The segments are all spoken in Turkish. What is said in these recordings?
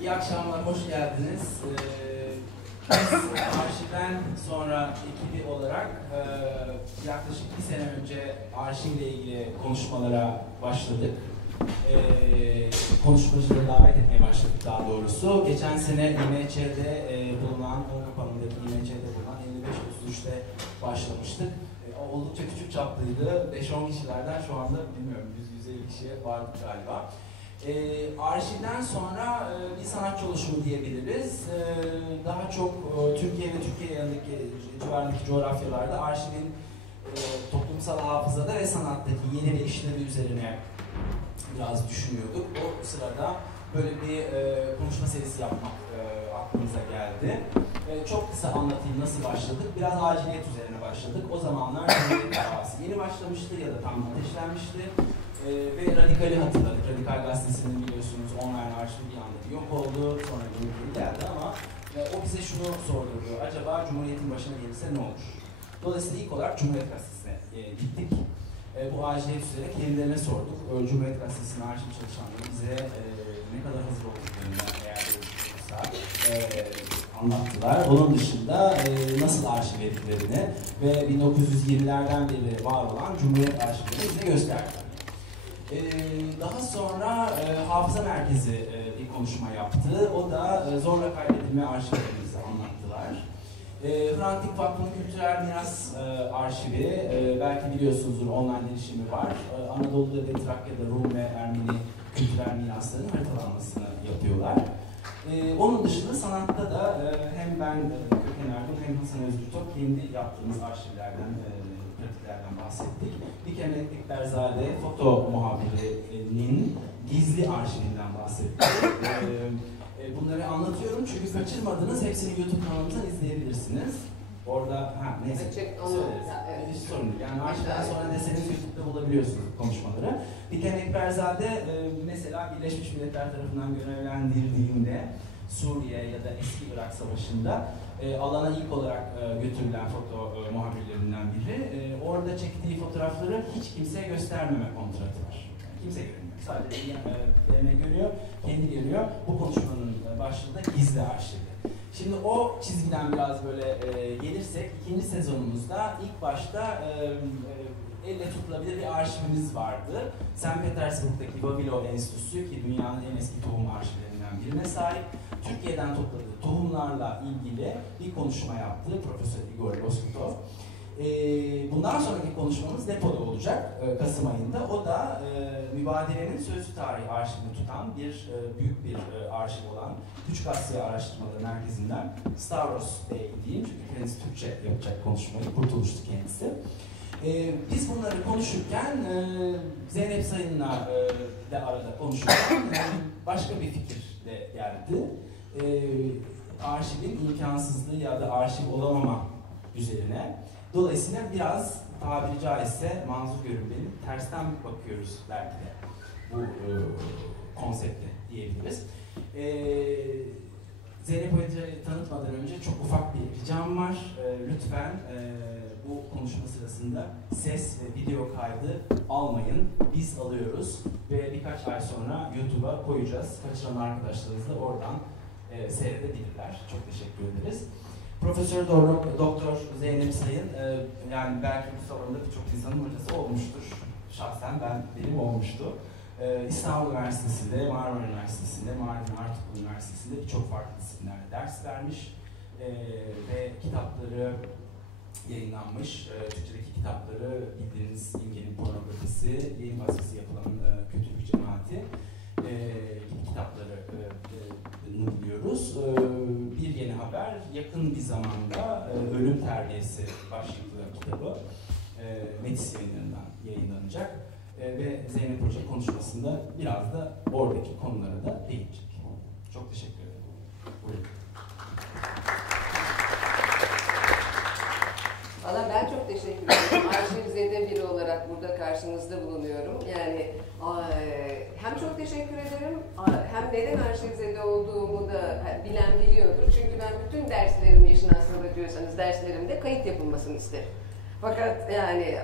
İyi akşamlar, hoş geldiniz. Biz arşivden sonra ekibi olarak yaklaşık bir sene önce arşivle ilgili konuşmalara başladık. Konuşmacıları davet etmeye başladık daha doğrusu. Geçen sene İMÇ'de bulunan, Unkapanı'ndaki İMÇ'de bulunan 55-33'te başlamıştık. Oldukça küçük çaplıydı. 5-10 kişilerden şu anda bilmiyorum 100-150 kişiye vardık galiba. Arşivden sonra bir sanatçı oluşumu diyebiliriz. Daha çok Türkiye ve Türkiye yanındaki civarındaki coğrafyalarda arşivin toplumsal hafızada ve sanattaki yeni ve işlevi üzerine biraz düşünüyorduk. O sırada böyle bir konuşma serisi yapmak aklımıza geldi. Çok kısa anlatayım nasıl başladık. Biraz aciliyet üzerine başladık. O zamanlar Cumhuriyet davası yeni başlamıştı ya da tam ateşlenmişti. Ve Radikal'i hatırladık. Radikal gazetesinin biliyorsunuz online arşivi bir anda yok oldu. Sonra Cumhuriyet geldi ama o bize şunu sordurdu. Acaba Cumhuriyet'in başına gelirse ne olur? Dolayısıyla ilk olarak Cumhuriyet Gazetesi'ne gittik. Bu aciliyet üzere kendilerine sorduk. Cumhuriyet Gazetesi'nin arşiv çalışanları bize ne kadar hazır olduklarını eğer olursa anlattılar. Onun dışında nasıl arşiv ettiklerini ve 1920'lerden beri var olan Cumhuriyet arşivlerini bize gösterdiler. Daha sonra Hafıza Merkezi bir konuşma yaptı. O da zorla kaybedilme arşivlerimizi anlattılar. Hrant Dink Vakfı'nın Kültürel Miras Arşivi, belki biliyorsunuzdur online erişimi var. Anadolu'da ve Trakya'da Rum ve Ermeni kültürel miraslarının haritalanmasını yapıyorlar. Onun dışında sanatta da hem ben Köken Erdoğan hem Hasan Özgürtok kendi yaptığımız arşivlerden, pratiklerden bahsettik. Bir kere Ekberzade foto muhabirinin gizli arşivinden bahsettik. Bunları anlatıyorum çünkü kaçırmadınız. Hepsini YouTube kanalımızdan izleyebilirsiniz. Orada, neyse, söyleriz. Hiç sorun değil. Yani arşivden sonra deseniz YouTube'da bulabiliyorsunuz konuşmaları. Bir kere Ekberzade mesela Birleşmiş Milletler tarafından görevlendirildiğinde Suriye ya da eski Irak Savaşı'nda alana ilk olarak götürülen foto muhabirlerinden biri. Orada çektiği fotoğrafları hiç kimseye göstermeme kontratı var. Kimse görmüyor. Sadece BM görüyor, kendi görüyor. Bu konuşmanın başlığı da gizli arşivi. Şimdi o çizgiden biraz böyle gelirsek, ikinci sezonumuzda ilk başta elle tutulabilir bir arşivimiz vardı. St. Petersburg'daki Vavilov Enstitüsü ki dünyanın en eski tohum arşivlerinden birine sahip. Türkiye'den topladığı tohumlarla ilgili bir konuşma yaptı Profesör Igor Loskutov. Bundan sonraki konuşmamız depoda olacak Kasım ayında. O da mübadelenin sözlü tarihi arşivini tutan büyük bir arşiv olan Küçük Asya Araştırmaları Merkezi'nden Stavros Bey diyeyim çünkü kendisi Türkçe yapacak konuşmayı, kurtuluştu kendisi. Biz bunları konuşurken Zeynep Sayın'la da arada konuşurken başka bir fikir de geldi. Arşivin imkansızlığı ya da arşiv olamama üzerine. Dolayısıyla biraz tabiri caizse manzur görün benim tersten bakıyoruz belki de bu konsepte diyebiliriz. Zeynep Hoca'yı tanıtmadan önce çok ufak bir ricam var. Lütfen bu konuşma sırasında ses ve video kaydı almayın. Biz alıyoruz ve birkaç ay sonra YouTube'a koyacağız. Kaçıran arkadaşlarımız da oradan seyredebilirler. Çok teşekkür ederiz. Profesör Doktor Zeynep Sayın, yani belki bu salonda birçok insanın hocası olmuştur. Şahsen benim olmuştu. İstanbul Üniversitesi'nde, Marmara Üniversitesi'nde, Mardin Artuklu Üniversitesi'nde birçok farklı disiplinlerde ders vermiş ve kitapları yayınlanmış. Türkçedeki kitapları bildiğiniz İmge'nin Pornografisi, Yayın Baskısı yapılan Kötülük Cemaati gibi kitapları biliyoruz. Bir yeni haber, yakın bir zamanda Ölüm Terbiyesi başlıklı kitabı Metis Yayınları'ndan yayınlanacak. Ve Zeynep Hoca konuşmasında biraz da oradaki konulara da değinecek. Çok teşekkür ederim. Buyurun. Valla ben çok teşekkür ederim. Arşivzede biri olarak burada karşınızda bulunuyorum. Yani hem çok teşekkür ederim hem neden arşivzede olduğumu da bilen biliyordur. Çünkü ben bütün derslerimi işin aslında diyorsanız derslerimde kayıt yapılmasını isterim. Fakat yani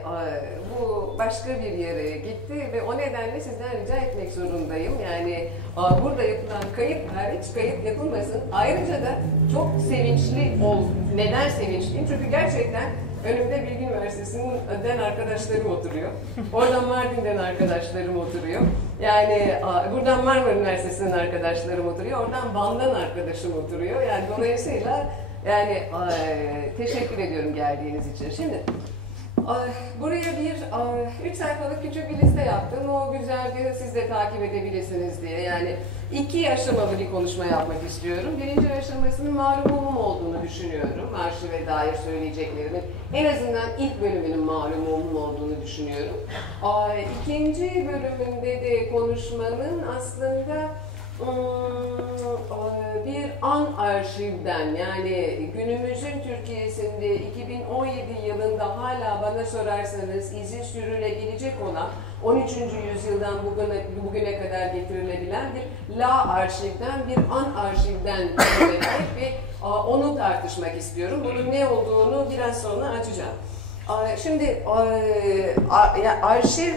bu başka bir yere gitti ve o nedenle sizden rica etmek zorundayım. Yani burada yapılan kayıt hariç kayıt yapılmasın. Ayrıca da çok sevinçli Neden sevinçliyim? Çünkü gerçekten önümde Bilgi Üniversitesi'nden arkadaşlarım oturuyor. Oradan Mardin'den arkadaşlarım oturuyor. Yani buradan Marmara Üniversitesi'nden arkadaşlarım oturuyor. Oradan Van'dan arkadaşım oturuyor. Yani dolayısıyla yani teşekkür ediyorum geldiğiniz için. Şimdi buraya bir 3 sayfalık küçük bir liste yaptım. O güzelce siz de takip edebilirsiniz diye. Yani 2 aşamalı bir konuşma yapmak istiyorum. Birinci aşamasının malumum olduğunu düşünüyorum. Arşive dair söyleyeceklerimin en azından ilk bölümünün malumum olduğunu düşünüyorum. İkinci bölümünde de konuşmanın aslında bir an arşivden, yani günümüzün Türkiye'sinde 2017 yılında hala bana sorarsanız izi sürülebilecek olan 13. yüzyıldan bugüne kadar getirilebilen bir la arşivden, bir an arşivden ve onu tartışmak istiyorum. Bunun ne olduğunu biraz sonra açacağım. Şimdi arşiv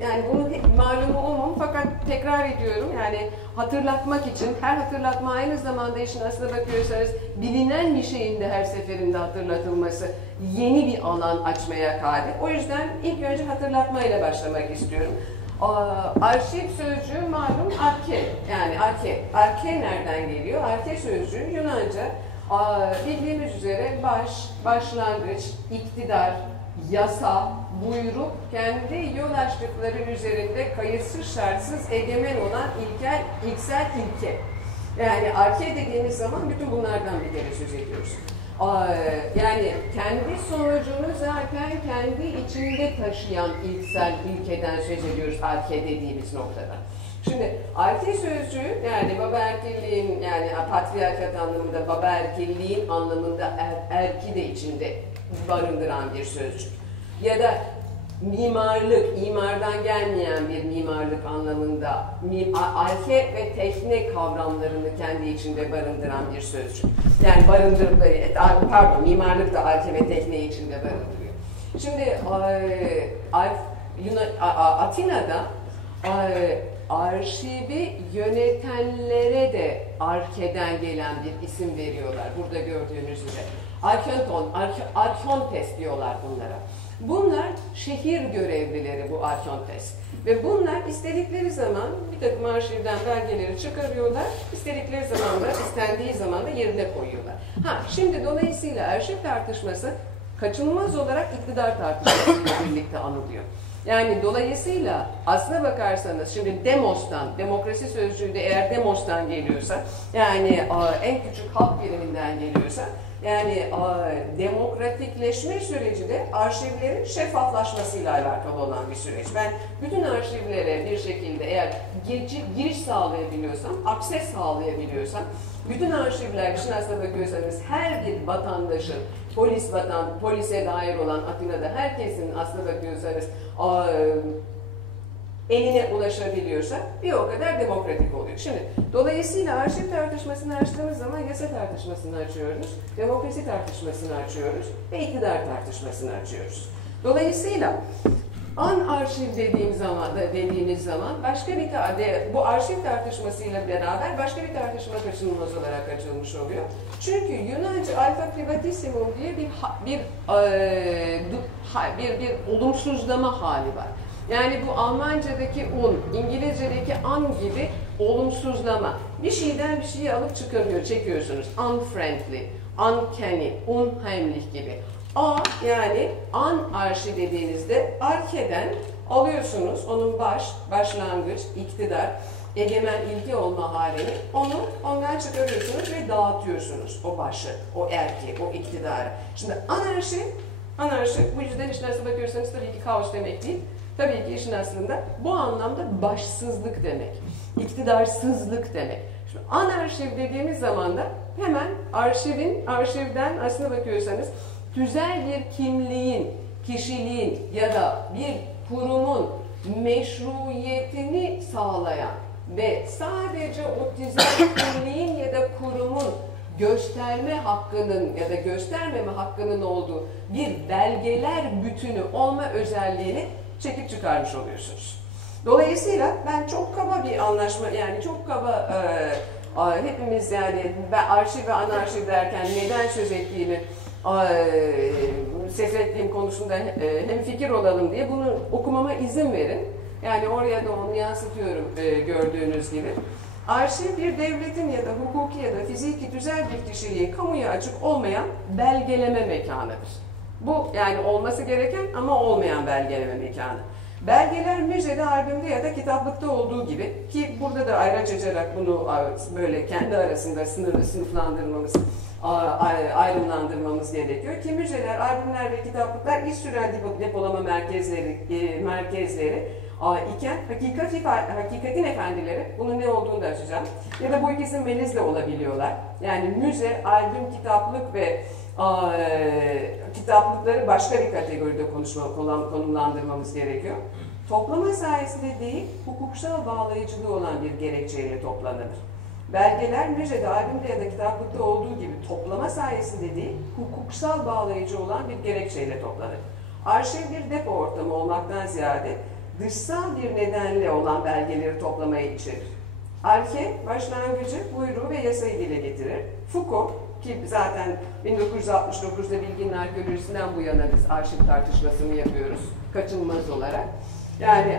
yani bunu malumu fakat tekrar ediyorum, yani hatırlatmak için, her hatırlatma aynı zamanda işin aslına bakıyorsanız bilinen bir şeyin de her seferinde hatırlatılması yeni bir alan açmaya kadir. O yüzden ilk önce hatırlatmayla başlamak istiyorum. Arşiv sözcüğü malum arke, yani arke nereden geliyor? Arke sözcüğü Yunanca bildiğimiz üzere başlangıç, iktidar, yasa, buyruk, kendi yol açtıkları üzerinde kayıtsız şartsız egemen olan ilksel ilke. Yani arke dediğimiz zaman bütün bunlardan bir kere söz ediyoruz. Yani kendi sonucunu zaten kendi içinde taşıyan ilksel ilkeden söz ediyoruz arke dediğimiz noktada. Şimdi arke sözcüğü, yani baba erkilliğin, yani patriarkat anlamında baba erkilliğin anlamında erki de içinde barındıran bir sözcük. Ya da mimarlık, imardan gelmeyen bir mimarlık anlamında arke ve tekne kavramlarını kendi içinde barındıran bir sözcük. Yani mimarlık da arke ve tekne içinde barındırıyor. Şimdi Atina'da arşivi yönetenlere de arkeden gelen bir isim veriyorlar. Burada gördüğünüz üzere. Arkontes diyorlar bunlara. Bunlar şehir görevlileri, bu arkontes. Ve bunlar istedikleri zaman bir takım arşivden belgeleri çıkarıyorlar, istedikleri zaman da, istendiği zaman da yerine koyuyorlar. Şimdi dolayısıyla arşiv tartışması kaçınılmaz olarak iktidar tartışmasıyla birlikte anılıyor. Yani dolayısıyla aslına bakarsanız şimdi demokrasi sözcüğü de eğer demostan geliyorsa, yani en küçük halk biriminden geliyorsa, yani demokratikleşme süreci de arşivlerin şeffaflaşmasıyla alakalı olan bir süreç. Ben bütün arşivlere bir şekilde eğer giriş sağlayabiliyorsam, akses sağlayabiliyorsam, bütün arşivler, işin aslına bakıyorsanız her bir vatandaşın, polise dair olan Atina'da herkesin aslına bakıyorsanız eline ulaşabiliyorsa bir o kadar demokratik oluyor. Şimdi dolayısıyla arşiv tartışmasını açtığımız zaman yasa tartışmasını açıyoruz, demokrasi tartışmasını açıyoruz ve iktidar tartışmasını açıyoruz. Dolayısıyla an arşiv dediğimiz zaman başka bir bu arşiv tartışmasıyla beraber başka bir tartışma kaçınılmaz olarak açılmış oluyor. Çünkü Yunanca alfa privatissimum diye bir olumsuzlama hali var. Yani bu Almanca'daki İngilizce'deki an gibi olumsuzlama. Bir şeyden bir şeyi alıp çekiyorsunuz. Unfriendly, uncanny, unheimlich gibi. Yani an arşi dediğinizde arkeden alıyorsunuz onun başlangıç, iktidar, egemen ilgi olma halini, ondan çıkarıyorsunuz ve dağıtıyorsunuz o başı, o erki, o iktidarı. Şimdi anarşi bu yüzden işin aslına bakıyorsanız tabii ki kaos demek değil. Tabii ki işin aslında bu anlamda başsızlık demek, iktidarsızlık demek. Şimdi anarşiv dediğimiz zaman da hemen arşivden aslına bakıyorsanız tüzel bir kimliğin, kişiliğin ya da bir kurumun meşruiyetini sağlayan ve sadece o tüzel kimliğin ya da kurumun gösterme hakkının ya da göstermeme hakkının olduğu bir belgeler bütünü olma özelliğini çekip çıkarmış oluyorsunuz. Dolayısıyla ben çok kaba bir anlaşma, yani çok kaba hepimiz, yani ben arşiv ve anarşiv derken neden söz ettiğini ses ettiğim konusunda hemfikir olalım diye bunu okumama izin verin. Yani oraya da onu yansıtıyorum gördüğünüz gibi. Arşiv bir devletin ya da hukuki ya da fiziki tüzel bir kişiliğin kamuya açık olmayan belgeleme mekanıdır. Bu yani olması gereken ama olmayan belgeleme mekanı. Belgeler müzede, albümde ya da kitaplıkta olduğu gibi, ki burada da ayrıca açarak bunu böyle kendi arasında sınıflandırmamız, ayrımlandırmamız gerekiyor ki müzeler, albümler ve kitaplıklar iş süren depolama merkezleri iken hakikatin efendileri, bunun ne olduğunu da açacağım. Ya da bu ikisi melezle olabiliyorlar. Yani müze, albüm, kitaplık ve kitaplıkları başka bir kategoride konumlandırmamız gerekiyor. Toplama sayesinde değil, hukuksal bağlayıcılığı olan bir gerekçeyle toplanır. Belgeler müzede, albümde ya da kitaplıkta olduğu gibi toplama sayesinde değil, hukuksal bağlayıcı olan bir gerekçeyle toplanır. Arşiv bir depo ortamı olmaktan ziyade dışsal bir nedenle olan belgeleri toplamayı içerir. Arke, başlangıcı, buyruğu ve yasayı dile getirir. Foucault, ki zaten 1969'da bilginin arkeolojisinden bu yana biz arşiv tartışmasını yapıyoruz, kaçınılmaz olarak. Yani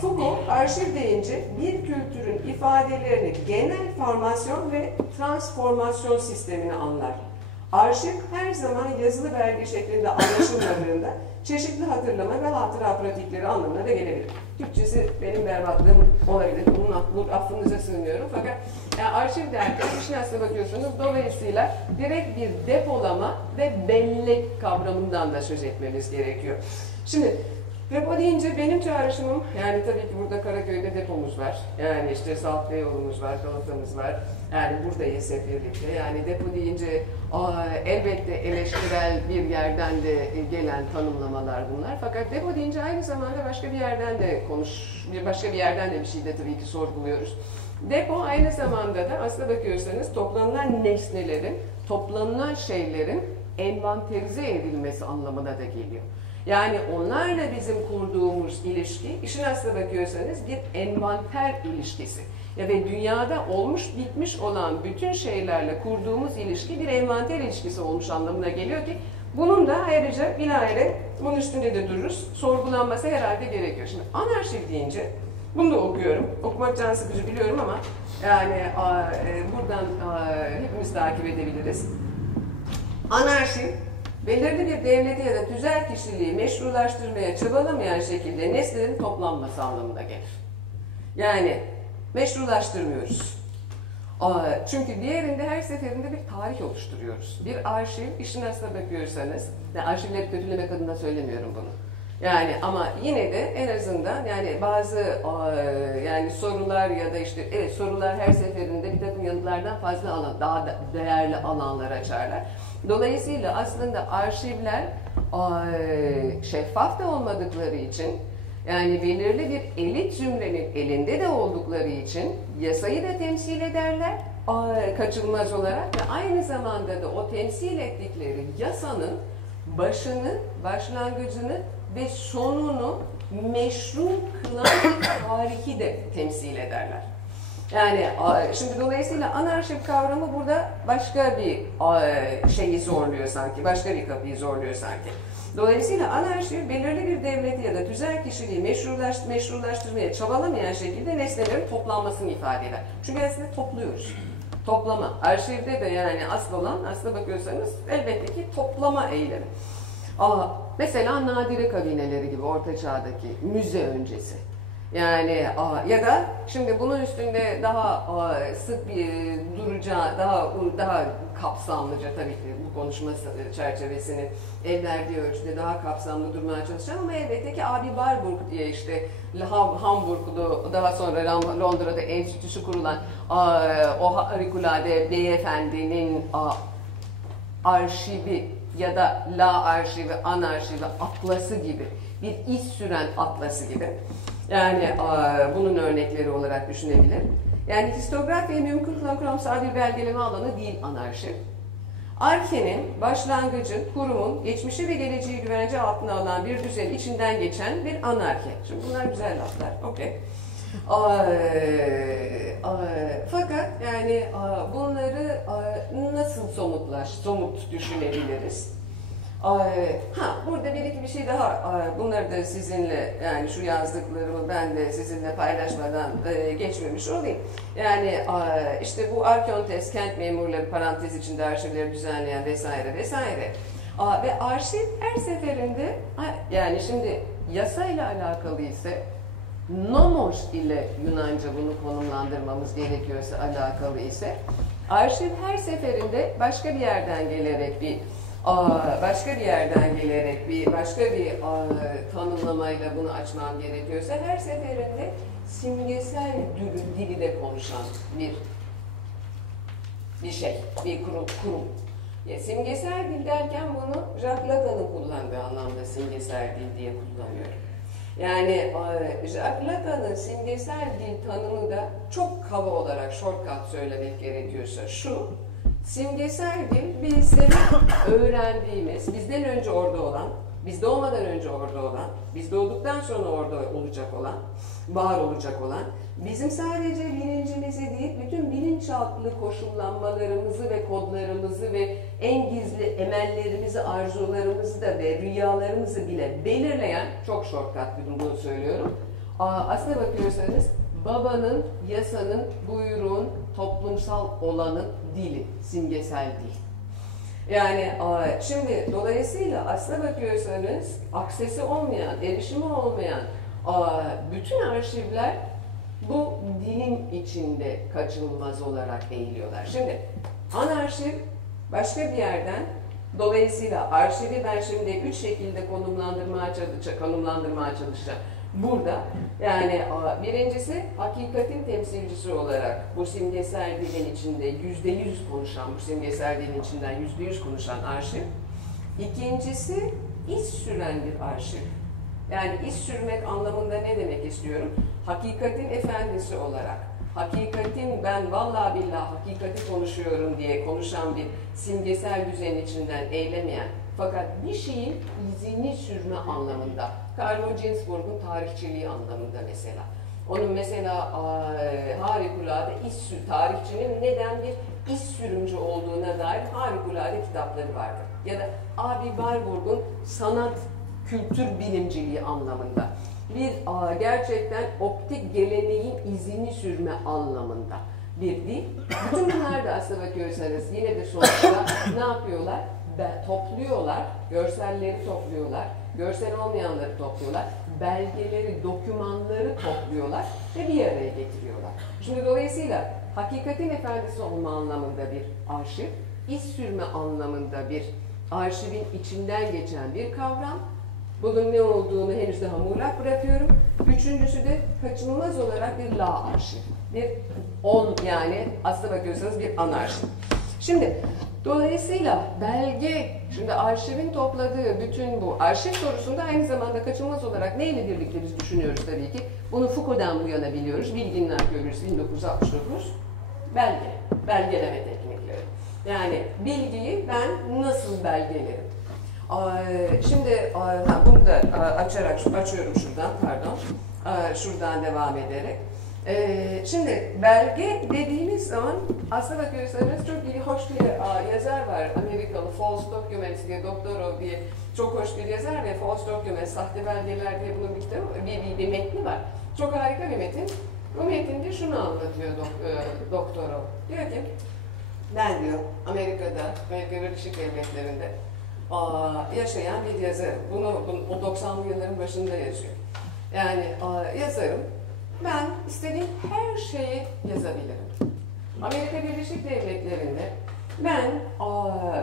Foucault, arşiv deyince bir kültürün ifadelerini genel formasyon ve transformasyon sistemini anlar. Arşiv her zaman yazılı belge şeklinde anlaşılmadığında çeşitli hatırlama ve hatıra pratikleri anlamına da gelebilir. Türkçesi benim berbatlığım olabilir. Bunun affınıza sığınıyorum. Fakat yani arşiv derken işin aslına bakıyorsunuz. Dolayısıyla direkt bir depolama ve bellek kavramından da söz etmemiz gerekiyor. Şimdi depo deyince benim çağrışımım, yani tabii ki burada Karaköy'de depomuz var. Yani işte Salt Beyoğlu'muz var, Galata'mız var. Yani buradayız hep birlikte. Yani depo deyince elbette eleştirel bir yerden de gelen tanımlamalar bunlar. Fakat depo deyince aynı zamanda başka bir yerden de başka bir yerden de bir şey de tabii ki sorguluyoruz. Depo aynı zamanda da aslına bakıyorsanız toplanılan nesnelerin, toplanılan şeylerin envanterize edilmesi anlamına da geliyor. Yani onlarla bizim kurduğumuz ilişki, işin aslına bakıyorsanız bir envanter ilişkisi. Ya ve dünyada olmuş bitmiş olan bütün şeylerle kurduğumuz ilişki bir envanter ilişkisi olmuş anlamına geliyor ki bunun da ayrıca bilahare bunun üstünde de dururuz. Sorgulanması herhalde gerekiyor. Şimdi anarşiv deyince bunu da okuyorum. Okumak can sıkıcı biliyorum ama yani buradan hepimiz takip edebiliriz. Anarşiv, belirli bir devleti ya da tüzel kişiliği meşrulaştırmaya çabalamayan şekilde nesnelerin toplanması anlamına gelir. Yani meşrulaştırmıyoruz. Çünkü diğerinde her seferinde bir tarih oluşturuyoruz. Bir arşiv, işin aslına bakıyorsanız, yani arşivleri kötülemek adına söylemiyorum bunu. Yani ama yine de en azından yani bazı yani sorular ya da işte evet sorular her seferinde bir takım yanıtlardan fazla alan, daha da değerli alanlar açarlar. Dolayısıyla aslında arşivler şeffaf da olmadıkları için, yani belirli bir elit zümrenin elinde de oldukları için yasayı da temsil ederler kaçınılmaz olarak ve aynı zamanda da o temsil ettikleri yasanın başını, başlangıcını ve sonunu meşru kılan tarihi de temsil ederler. Yani şimdi dolayısıyla anarşiv kavramı burada başka bir şeyi zorluyor sanki, başka bir kapıyı zorluyor sanki. Dolayısıyla anarşiv belirli bir devleti ya da tüzel kişiliği meşrulaştırmaya çabalamayan şekilde nesnelerin toplanmasını ifade eder. Çünkü aslında topluyoruz. Toplama. Arşivde de yani asıl olan aslına bakıyorsanız elbette ki toplama eylemi. Mesela nadire kabineleri gibi Orta Çağ'daki müze öncesi. Yani ya da şimdi bunun üstünde daha sık bir duracağı, daha kapsamlıca tabii ki bu konuşma çerçevesini el verdiği ölçüde daha kapsamlı durmaya çalışacağım ama elbette ki Abi Warburg diye işte Hamburglu, daha sonra Londra'da enstitüsü kurulan o harikulade beyefendinin arşivi ya da la arşivi, anarşivi, atlası gibi bir iz süren atlası gibi. Yani bunun örnekleri olarak düşünebilir. Yani histografiye mümkün kılan kuramsal bir belgeleme alanı değil anarşi. Arke'nin, başlangıcın, kurumun, geçmişi ve geleceği güvence altına alan bir düzenin içinden geçen bir anarki. Şimdi bunlar güzel laflar, okey. Fakat yani bunları nasıl somut düşünebiliriz? Burada bir iki bir şey daha, bunları da sizinle, yani şu yazdıklarımı ben de sizinle paylaşmadan geçmemiş olayım. Yani işte bu Arkeontes, kent memurları, parantez içinde arşivleri düzenleyen vesaire vesaire. Ve arşiv her seferinde, yani şimdi yasayla alakalı ise, nomos ile Yunanca bunu konumlandırmamız gerekiyorsa alakalı ise, arşiv her seferinde başka bir yerden gelerek başka bir tanımlamayla bunu açmam gerekiyorsa her seferinde simgesel dili de konuşan bir şey, bir kurum. Ya, simgesel dil derken bunu Jacques Lacan'ın kullandığı anlamda simgesel dil diye kullanıyorum. Yani Jacques Lacan'ın simgesel dil tanımı da çok kaba olarak shortcut söylemek gerekiyorsa şu: simgesel dil bizim öğrendiğimiz, bizden önce orada olan, biz doğmadan önce orada olan, biz doğduktan sonra orada olacak olan, var olacak olan, bizim sadece bilincimizi değil, bütün bilinçaltı koşullanmalarımızı ve kodlarımızı ve en gizli emellerimizi, arzularımızı da ve rüyalarımızı bile belirleyen, çok shortcut bir bunu söylüyorum. Aslına bakıyorsanız babanın, yasanın, buyruğun, toplumsal olanın dili, simgesel dil. Yani şimdi dolayısıyla aslına bakıyorsanız aksesi olmayan, erişimi olmayan bütün arşivler bu dilin içinde kaçınılmaz olarak eğiliyorlar. Şimdi anarşiv başka bir yerden, dolayısıyla arşivi ben şimdi 3 şekilde konumlandırmaya çalışacağım. Burada yani birincisi hakikatin temsilcisi olarak bu simgesel dilin içinde %100 konuşan, bu simgesel dilin içinden %100 konuşan arşiv. İkincisi iz süren bir arşiv. Yani iz sürmek anlamında ne demek istiyorum? Hakikatin efendisi olarak, hakikatin ben vallahi billahi hakikati konuşuyorum diye konuşan bir simgesel düzenin içinden eylemeyen, fakat bir şeyin izini sürme anlamında. Carlo Ginzburg'un tarihçiliği anlamında mesela. Onun mesela harikulade tarihçinin neden bir iz sürümcü olduğuna dair harikulade kitapları vardır. Ya da Abi Warburg'un sanat kültür bilimciliği anlamında. Bir gerçekten optik geleneğin izini sürme anlamında bir dil. Bütün bunlar da aslına bakıyorsanız yine de sonuçta ne yapıyorlar? Topluyorlar, görselleri topluyorlar, görsel olmayanları topluyorlar, belgeleri, dokümanları topluyorlar ve bir araya getiriyorlar. Şimdi dolayısıyla hakikatin efendisi olma anlamında bir arşiv, iz sürme anlamında bir arşivin içinden geçen bir kavram. Bunun ne olduğunu henüz daha muğlak bırakıyorum. Üçüncüsü de kaçınılmaz olarak bir la arşiv. Yani aslına bakıyorsanız bir anarşiv. Şimdi dolayısıyla belge, şimdi arşivin topladığı bütün bu arşiv sorusunda aynı zamanda kaçınılmaz olarak neyle birlikte biz düşünüyoruz tabii ki. Bunu Foucault'dan bu yana biliyoruz. Bilginin arkeolojisi 1969. Belgeleme teknikleri. Yani bilgiyi ben nasıl belgelerim? Şimdi bunu da açıyorum şuradan, pardon. Şuradan devam ederek. Şimdi belge dediğimiz zaman aslına bakıyorsanız çok iyi, hoş bir yazar var. Amerikalı False Documents diye, Doktorov diye çok hoş bir yazar ve False Documents, sahte belgeler diye bunun bir metni var. Çok harika bir metin. Bu metinde şunu anlatıyor Doktorov. Diyor ki, ben diyor Amerika Birleşik Devletleri'nde yaşayan bir yazarım. Bunu o 90'lı yılların başında yazıyor. Yani yazarım. Ben istediğim her şeyi yazabilirim. Amerika Birleşik Devletleri'nde ben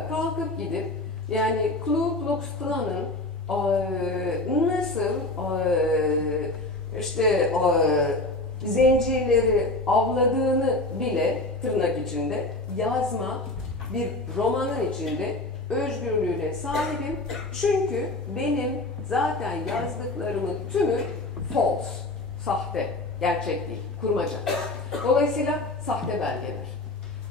kalkıp gidip yani Ku Klux Klan'ın nasıl işte zencirleri avladığını bile tırnak içinde yazma bir romanın içinde özgürlüğüne sahibim. Çünkü benim zaten yazdıklarımın tümü false, sahte. Gerçek değil, kurmaca. Dolayısıyla sahte belgeler.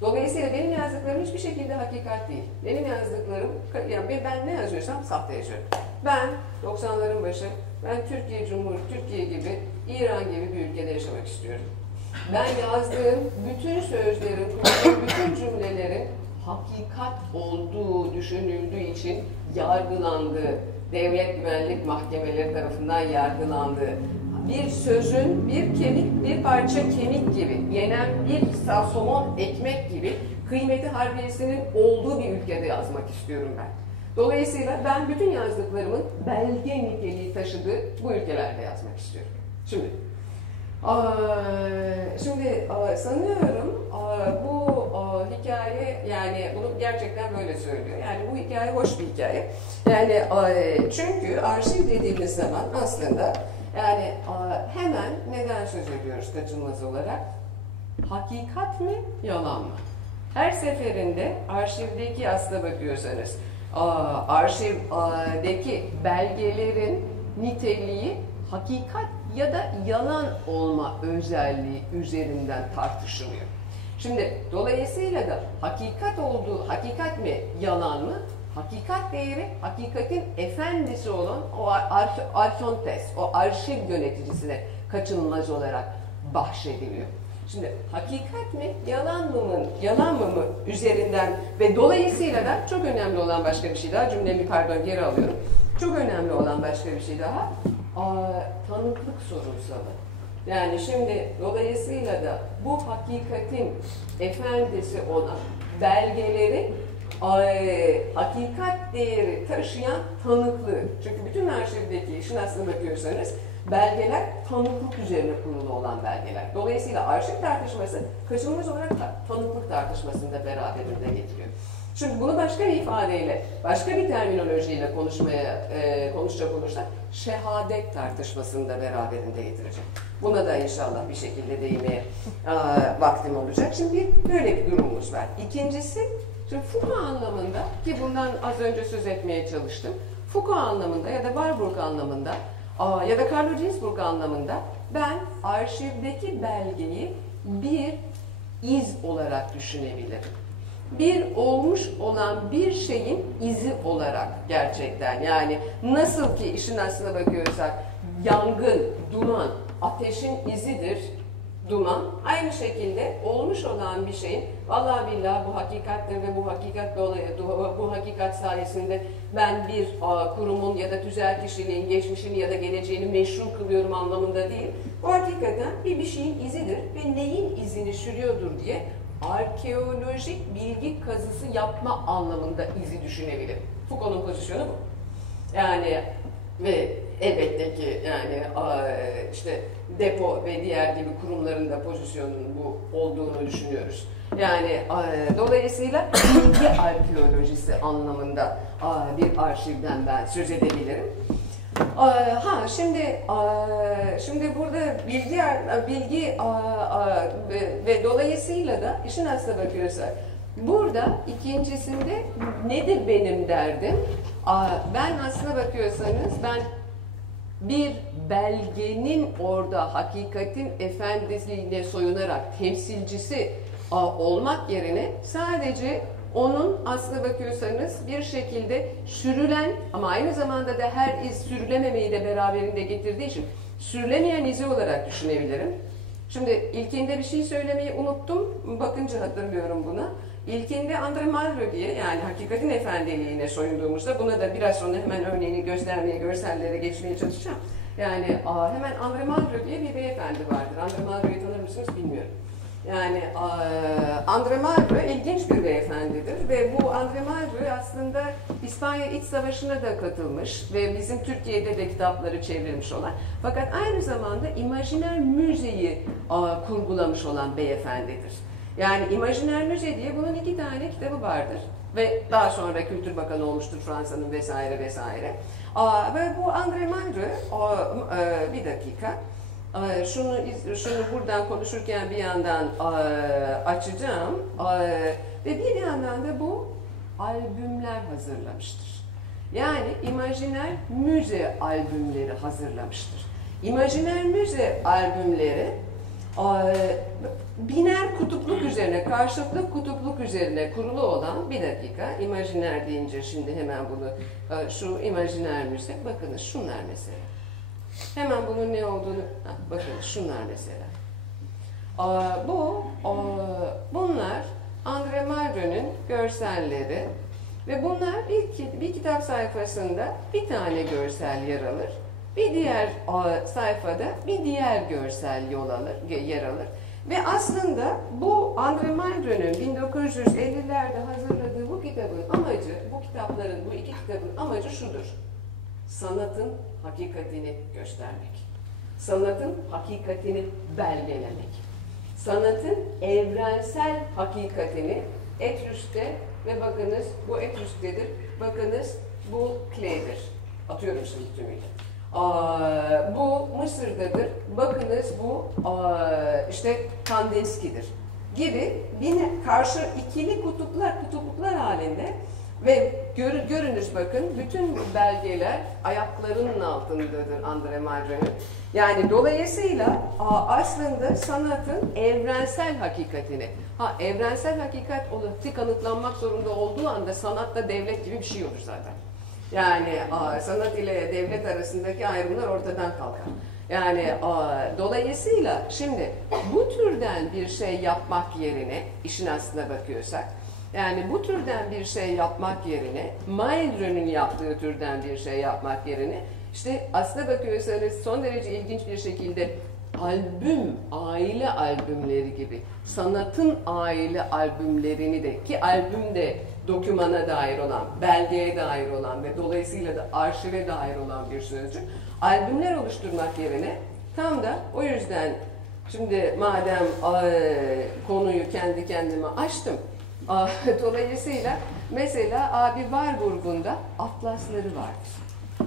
Dolayısıyla benim yazdıklarım hiçbir şekilde hakikat değil. Benim yazdıklarım, yani ben ne yazıyorsam sahte yazıyorum. Ben 90'ların başı, ben Türkiye Cumhuriyeti, Türkiye gibi, İran gibi bir ülkede yaşamak istiyorum. Ben yazdığım bütün sözlerin, kurduğum bütün cümlelerin hakikat olduğu düşünüldüğü için yargılandığı, devlet güvenlik mahkemeleri tarafından yargılandığı, bir sözün bir kemik, bir parça kemik gibi, yenen bir somon ekmek gibi kıymeti harbiyesinin olduğu bir ülkede yazmak istiyorum ben. Dolayısıyla ben bütün yazdıklarımın belge niteliği taşıdığı bu ülkelerde yazmak istiyorum. Şimdi sanıyorum bu hikaye, yani bunu gerçekten böyle söylüyor. Yani bu hikaye hoş bir hikaye. Yani çünkü arşiv dediğimiz zaman aslında yani hemen neden söz ediyoruz kaçınılmaz olarak? Hakikat mi, yalan mı? Her seferinde arşivdeki aslına bakıyorsanız arşivdeki belgelerin niteliği hakikat ya da yalan olma özelliği üzerinden tartışılıyor. Şimdi dolayısıyla da hakikat olduğu, hakikat mi, yalan mı? Hakikat değeri, hakikatin efendisi olan o arkontes, o arşiv yöneticisine kaçınılmaz olarak bahşediliyor. Şimdi hakikat mi, yalan mı üzerinden ve dolayısıyla da çok önemli olan başka bir şey daha, cümlemi geri alıyorum. Çok önemli olan başka bir şey daha, tanıklık sorunsalı. Yani şimdi dolayısıyla da bu hakikatin efendisi olan belgeleri hakikat değeri taşıyan tanıklığı. Çünkü bütün arşivdeki işin aslına bakıyorsanız belgeler tanıklık üzerine kurulu olan belgeler. Dolayısıyla arşiv tartışması kaçınılmaz olarak tanıklık tartışmasını da beraberinde getiriyor. Şimdi bunu başka bir ifadeyle, başka bir terminolojiyle konuşacak olursak şehadet tartışmasını da beraberinde getirecek. Buna da inşallah bir şekilde değinmeye vaktim olacak. Şimdi böyle bir durumumuz var. İkincisi, şimdi Foucault anlamında, ki bundan az önce söz etmeye çalıştım. Foucault anlamında ya da Warburg anlamında ya da Carlo Ginzburg anlamında ben arşivdeki belgeyi bir iz olarak düşünebilirim. Bir olmuş olan bir şeyin izi olarak gerçekten, yani nasıl ki işin aslına bakıyorsak yangın, duman, ateşin izidir duman, aynı şekilde olmuş olan bir şeyin vallahi billahi bu hakikattir ve bu hakikat sayesinde ben bir kurumun ya da tüzel kişiliğin geçmişini ya da geleceğini meşru kılıyorum anlamında değil. Bu hakikaten bir şeyin izidir ve neyin izini sürüyordur diye arkeolojik bilgi kazısı yapma anlamında izi düşünebilirim. Foucault'un pozisyonu bu. Yani ve elbette ki yani işte depo ve diğer gibi kurumların da pozisyonunun bu olduğunu düşünüyoruz. Yani dolayısıyla bilgi arkeolojisi anlamında bir arşivden ben söz edebilirim. Şimdi burada bilgi ve dolayısıyla da işin aslına bakıyorsak burada ikincisinde nedir benim derdim? Ben aslına bakıyorsanız ben bir belgenin orada hakikatin efendiliğine soyunarak temsilcisi olmak yerine sadece onun aslına bakıyorsanız bir şekilde sürülen ama aynı zamanda da her iz sürülememeyi de beraberinde getirdiği için sürülemeyen izi olarak düşünebilirim. Şimdi ilkinde bir şey söylemeyi unuttum. Bakınca hatırlıyorum buna. İlkinde André Malraux diye, yani hakikatin efendiliğine soyunduğumuzda, buna da biraz sonra hemen örneğini göstermeye, görsellere geçmeye çalışacağım. Yani hemen André Malraux diye bir beyefendi vardır. André Malraux'u tanır mısınız bilmiyorum. Yani André Malraux ilginç bir beyefendidir ve bu André Malraux aslında İspanya İç Savaşı'na da katılmış ve bizim Türkiye'de de kitapları çevrilmiş olan, fakat aynı zamanda İmajiner Müze'yi kurgulamış olan beyefendidir. Yani İmajiner Müze diye bunun 2 tane kitabı vardır ve daha sonra Kültür Bakanı olmuştur Fransa'nın vesaire vesaire. Ve bu André Malraux, bir dakika. Şunu buradan konuşurken bir yandan açacağım ve bir yandan da bu albümler hazırlamıştır. Yani İmajiner Müze albümleri hazırlamıştır. İmajiner müze albümleri biner kutupluk üzerine, karşılıklı kutupluk üzerine kurulu olan, bir dakika, imajiner deyince şimdi hemen bunu, şu imajiner müze, bakınız şunlar mesela. Hemen bunun ne olduğunu, bakın şunlar mesela. Bunlar André Malraux'un görselleri ve bunlar bir kitap sayfasında bir tane görsel yer alır. Bir diğer sayfada bir diğer görsel yer alır. Ve aslında bu André Malraux'un 1950'lerde hazırladığı bu kitabın amacı, bu iki kitabın amacı şudur. Sanatın hakikatini göstermek. Sanatın hakikatini belgelemek. Sanatın evrensel hakikatini Etrüs'te ve bakınız bu Etrüs'tedir, bakınız bu Klee'dir. Atıyorum şimdi tümüyle. Bu Mısır'dadır, bakınız bu işte Kandinsky'dir gibi karşı ikili kutupluklar halinde ve görünüz bakın bütün belgeler ayaklarının altındadır André Malraux'un. Yani dolayısıyla aslında sanatın evrensel hakikatini, evrensel hakikat kanıtlanmak zorunda olduğu anda sanat da devlet gibi bir şey olur zaten. Yani sanat ile devlet arasındaki ayrımlar ortadan kalkar. Yani dolayısıyla şimdi bu türden bir şey yapmak yerine, işin aslına bakıyorsak, yani bu türden bir şey yapmak yerine, Malraux'un yaptığı türden bir şey yapmak yerine, işte aslına bakıyorsanız son derece ilginç bir şekilde aile albümleri gibi, sanatın aile albümlerini de, ki albüm de dokümana dair olan, belgeye dair olan ve dolayısıyla da arşive dair olan bir sözcük, albümler oluşturmak yerine tam da o yüzden şimdi madem konuyu kendi kendime açtım, dolayısıyla mesela Abi Warburg'un da atlasları vardır.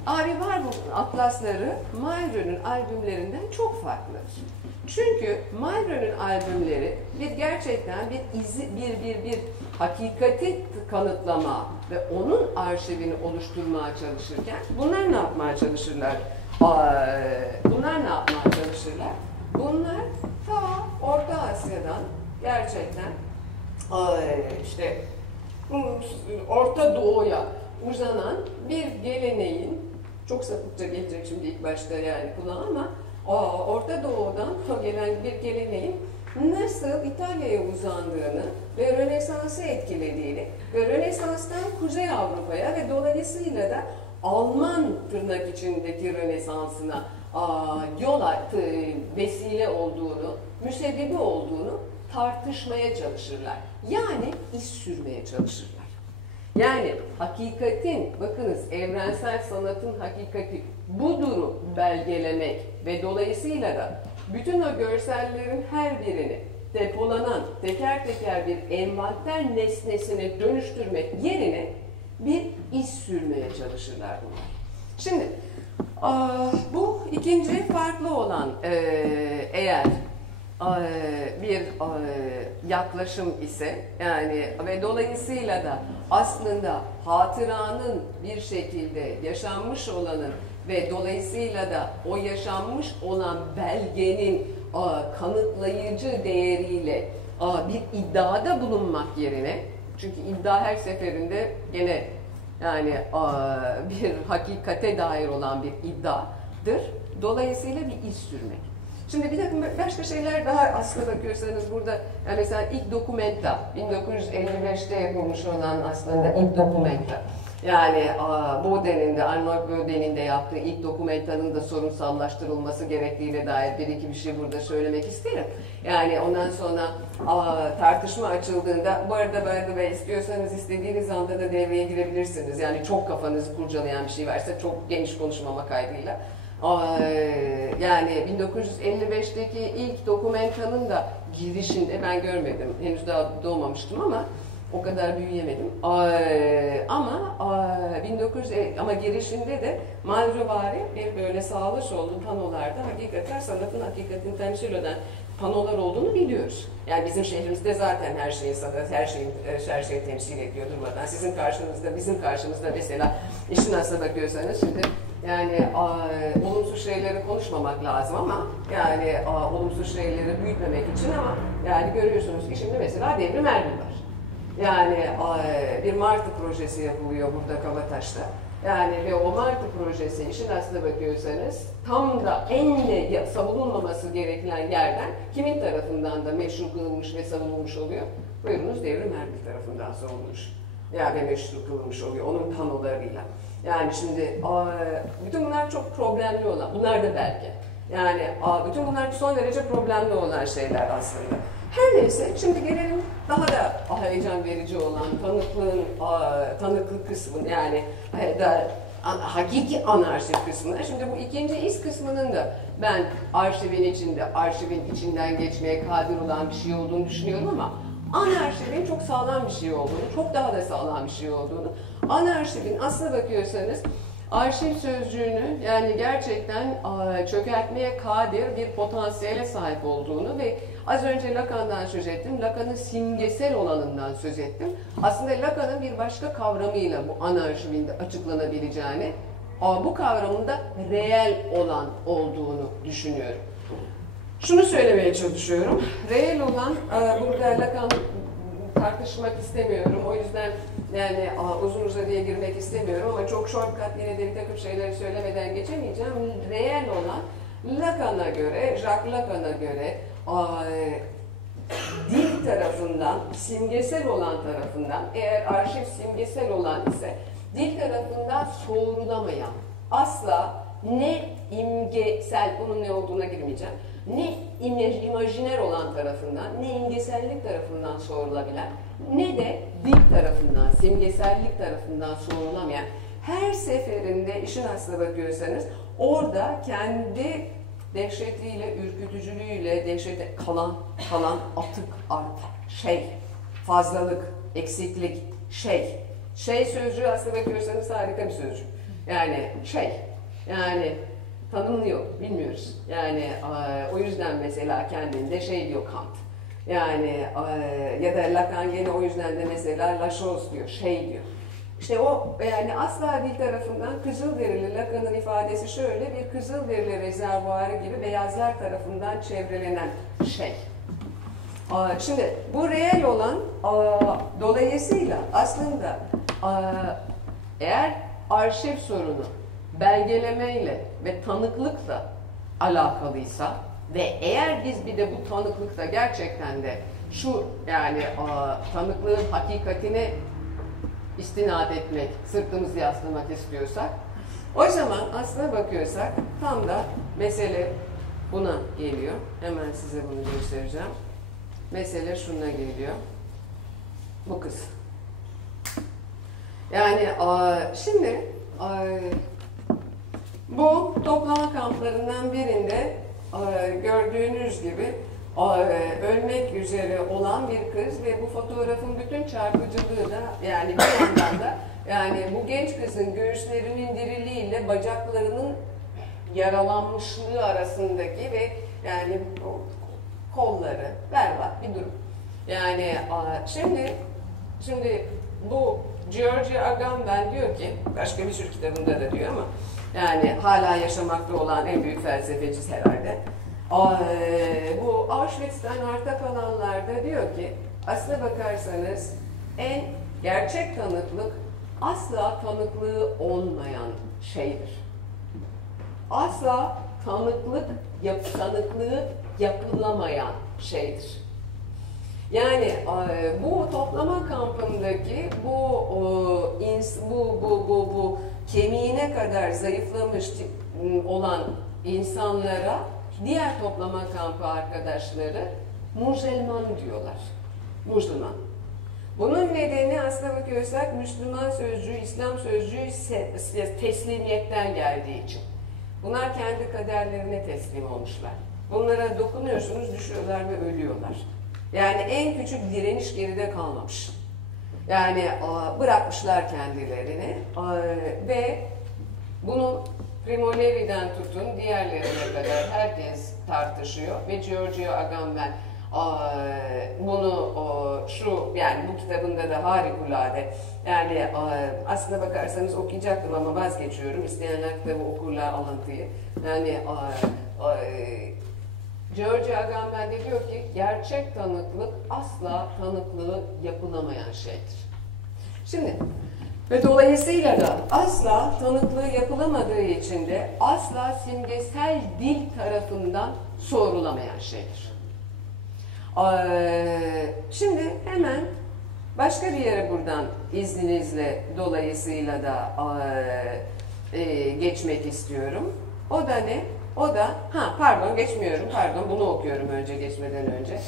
Abi Warburg'un atlasları Malraux'un albümlerinden çok farklıdır. Çünkü Malraux'un albümleri gerçekten bir hakikati kanıtlama ve onun arşivini oluşturmaya çalışırken bunlar ne yapmaya çalışırlar? Bunlar ta Orta Asya'dan gerçekten işte Orta Doğu'ya uzanan bir geleneğin, çok sapıkça gelecek şimdi ilk başta yani kulağa ama Orta Doğu'dan gelen bir geleneğin nasıl İtalya'ya uzandığını ve Rönesans'ı etkilediğini ve Rönesans'tan Kuzey Avrupa'ya ve dolayısıyla da Alman tırnak içindeki Rönesans'ına vesile olduğunu, müsebbibi olduğunu tartışmaya çalışırlar. Yani iz sürmeye çalışırlar. Yani hakikatin, bakınız evrensel sanatın hakikati buduru belgelemek ve dolayısıyla da bütün o görsellerin her birini depolanan teker teker bir envanter nesnesine dönüştürmek yerine bir iz sürmeye çalışırlar bunlar. Şimdi bu ikinci farklı olan eğer bir yaklaşım ise yani ve dolayısıyla da aslında hatıranın bir şekilde yaşanmış olanın ve dolayısıyla da o yaşanmış olan belgenin kanıtlayıcı değeriyle bir iddiada bulunmak yerine, çünkü iddia her seferinde gene yani bir hakikate dair olan bir iddiadır. Dolayısıyla bir iz sürmek. Şimdi bir takım başka şeyler daha aslında bakıyorsanız burada yani mesela ilk dokumenta 1955'te yapılmış olan aslında ilk dokumenta. Yani Boden'in de Arnold Boden'in de yaptığı ilk dokumentanın da sorunsallaştırılması gerektiğine dair bir iki bir şey burada söylemek isterim. Yani ondan sonra tartışma açıldığında bu arada ve istiyorsanız istediğiniz anda da devreye girebilirsiniz. Yani çok kafanızı kurcalayan bir şey varsa çok geniş konuşmama kaydıyla. Yani 1955'teki ilk dokumentanın da girişinde ben görmedim. Henüz daha doğmamıştım ama o kadar büyüyemedim. Ama girişinde de Malraux'vari bir böyle sağlı sollu panolarda hakikaten sanatın hakikatini temsil eden panolar olduğunu biliyoruz. Yani bizim şehrimizde zaten her şeyin sanat, her şeyi temsil ediyor durmadan. Sizin karşınızda, bizim karşımızda mesela işin aslına bakıyorsanız şimdi Yani olumsuz şeyleri konuşmamak lazım ama yani olumsuz şeyleri büyütmemek için ama yani görüyorsunuz ki şimdi mesela Devrim Erbil var. Yani bir Martı projesi yapılıyor burada Kabataş'ta. Yani ve o Martı projesi işin aslına bakıyorsanız tam da en de savunulmaması gereken yerden kimin tarafından da meşru kılınmış ve savunulmuş oluyor? Buyurunuz Devrim Erbil tarafından savunulmuş. Yani meşru kılınmış oluyor onun panolarıyla. Yani şimdi bütün bunlar çok problemli olan, bunlar da belki. Yani bütün bunlar son derece problemli olan şeyler aslında. Her neyse şimdi gelelim daha da heyecan verici olan tanıklık kısmı yani hakiki anarşik kısmına. Şimdi bu ikinci iz kısmının da ben arşivin içinden geçmeye kadir olan bir şey olduğunu düşünüyorum ama anarşivin çok sağlam bir şey olduğunu, çok daha da sağlam bir şey olduğunu, anarşivin aslına bakıyorsanız arşiv sözcüğünü yani gerçekten çökertmeye kadir bir potansiyele sahip olduğunu ve az önce Lacan'dan söz ettim, Lacan'ın simgesel olanından söz ettim. Aslında Lacan'ın bir başka kavramıyla bu anarşivin de açıklanabileceğini, bu kavramın da reel olan olduğunu düşünüyorum. Şunu söylemeye çalışıyorum, reel olan, burada Lacan tartışmak istemiyorum, o yüzden yani uzun uzadıya girmek istemiyorum ama çok shortcut yine de bir takım şeyleri söylemeden geçemeyeceğim. Reel olan Lacan'a göre, Jacques Lacan'a göre dil tarafından, simgesel olan tarafından, eğer arşiv simgesel olan ise dil tarafından soğurulamayan, asla ne imgesel, bunun ne olduğuna girmeyeceğim, ne imajiner olan tarafından, ne imgesellik tarafından soğurulabilen, ne de dil tarafından, simgesellik tarafından soğurulamayan, her seferinde işin aslına bakıyorsanız orada kendi dehşetiyle, ürkütücülüğüyle, dehşete kalan atık, fazlalık, eksiklik, şey sözcüğü aslına bakıyorsanız harika bir sözcük. Yani yani tanımlı yok, bilmiyoruz. Yani o yüzden mesela kendinde diyor Kant. Yani ya da Lacan yine o yüzden de mesela la chose diyor, diyor. İşte o yani asla dil tarafından Kızılderili, Lacan'ın ifadesi şöyle, bir Kızılderili rezervuarı gibi beyazlar tarafından çevrelenen şey. Şimdi bu reel olan dolayısıyla aslında eğer arşiv sorunu belgelemeyle ve tanıklıkla alakalıysa ve eğer biz bir de bu tanıklıkta gerçekten de şu yani tanıklığın hakikatine istinad etmek, sırtımızı yaslamak istiyorsak, o zaman aslına bakıyorsak tam da mesele buna geliyor. Hemen size bunu göstereceğim. Mesele şuna geliyor. Bu kız. Yani şimdi bu toplama kamplarından birinde gördüğünüz gibi ölmek üzere olan bir kız ve bu fotoğrafın bütün çarpıcılığı da yani bir yandan da yani bu genç kızın göğüslerinin diriliğiyle bacaklarının yaralanmışlığı arasındaki ve yani kolları berbat bir durum. Yani şimdi bu Giorgio Agamben diyor ki, başka bir sürü kitabında da diyor ama yani hala yaşamakta olan en büyük felsefeci herhalde. Bu Auschwitz'ten arta kalanlarda diyor ki, aslına bakarsanız en gerçek tanıklık asla tanıklığı olmayan şeydir. Asla tanıklığı yapılamayan şeydir. Yani bu toplama kampındaki bu kemiğine kadar zayıflamış olan insanlara diğer toplama kampı arkadaşları Müslüman diyorlar. Müslüman. Bunun nedeni aslına bakıyorsak Müslüman sözcüğü, İslam sözcüğü teslimiyetten geldiği için. Bunlar kendi kaderlerine teslim olmuşlar. Bunlara dokunuyorsunuz, düşüyorlar ve ölüyorlar. Yani en küçük direniş geride kalmamış. Yani bırakmışlar kendilerini ve bunu Primo Levi'den tutun diğerlerine kadar herkes tartışıyor ve Giorgio Agamben Bunu şu yani bu kitabında da harikulade yani aslına bakarsanız okuyacaktım ama vazgeçiyorum. İsteyenler kitabı okurlar alıntıyı. Yani George Agamben de diyor ki gerçek tanıklık asla tanıklığı yapılamayan şeydir. Şimdi ve dolayısıyla da asla tanıklığı yapılamadığı için de asla simgesel dil tarafından sorulamayan şeydir. Şimdi hemen başka bir yere buradan izninizle dolayısıyla da geçmek istiyorum. O da ne? O da, pardon geçmiyorum, pardon bunu okuyorum önce geçmeden önce.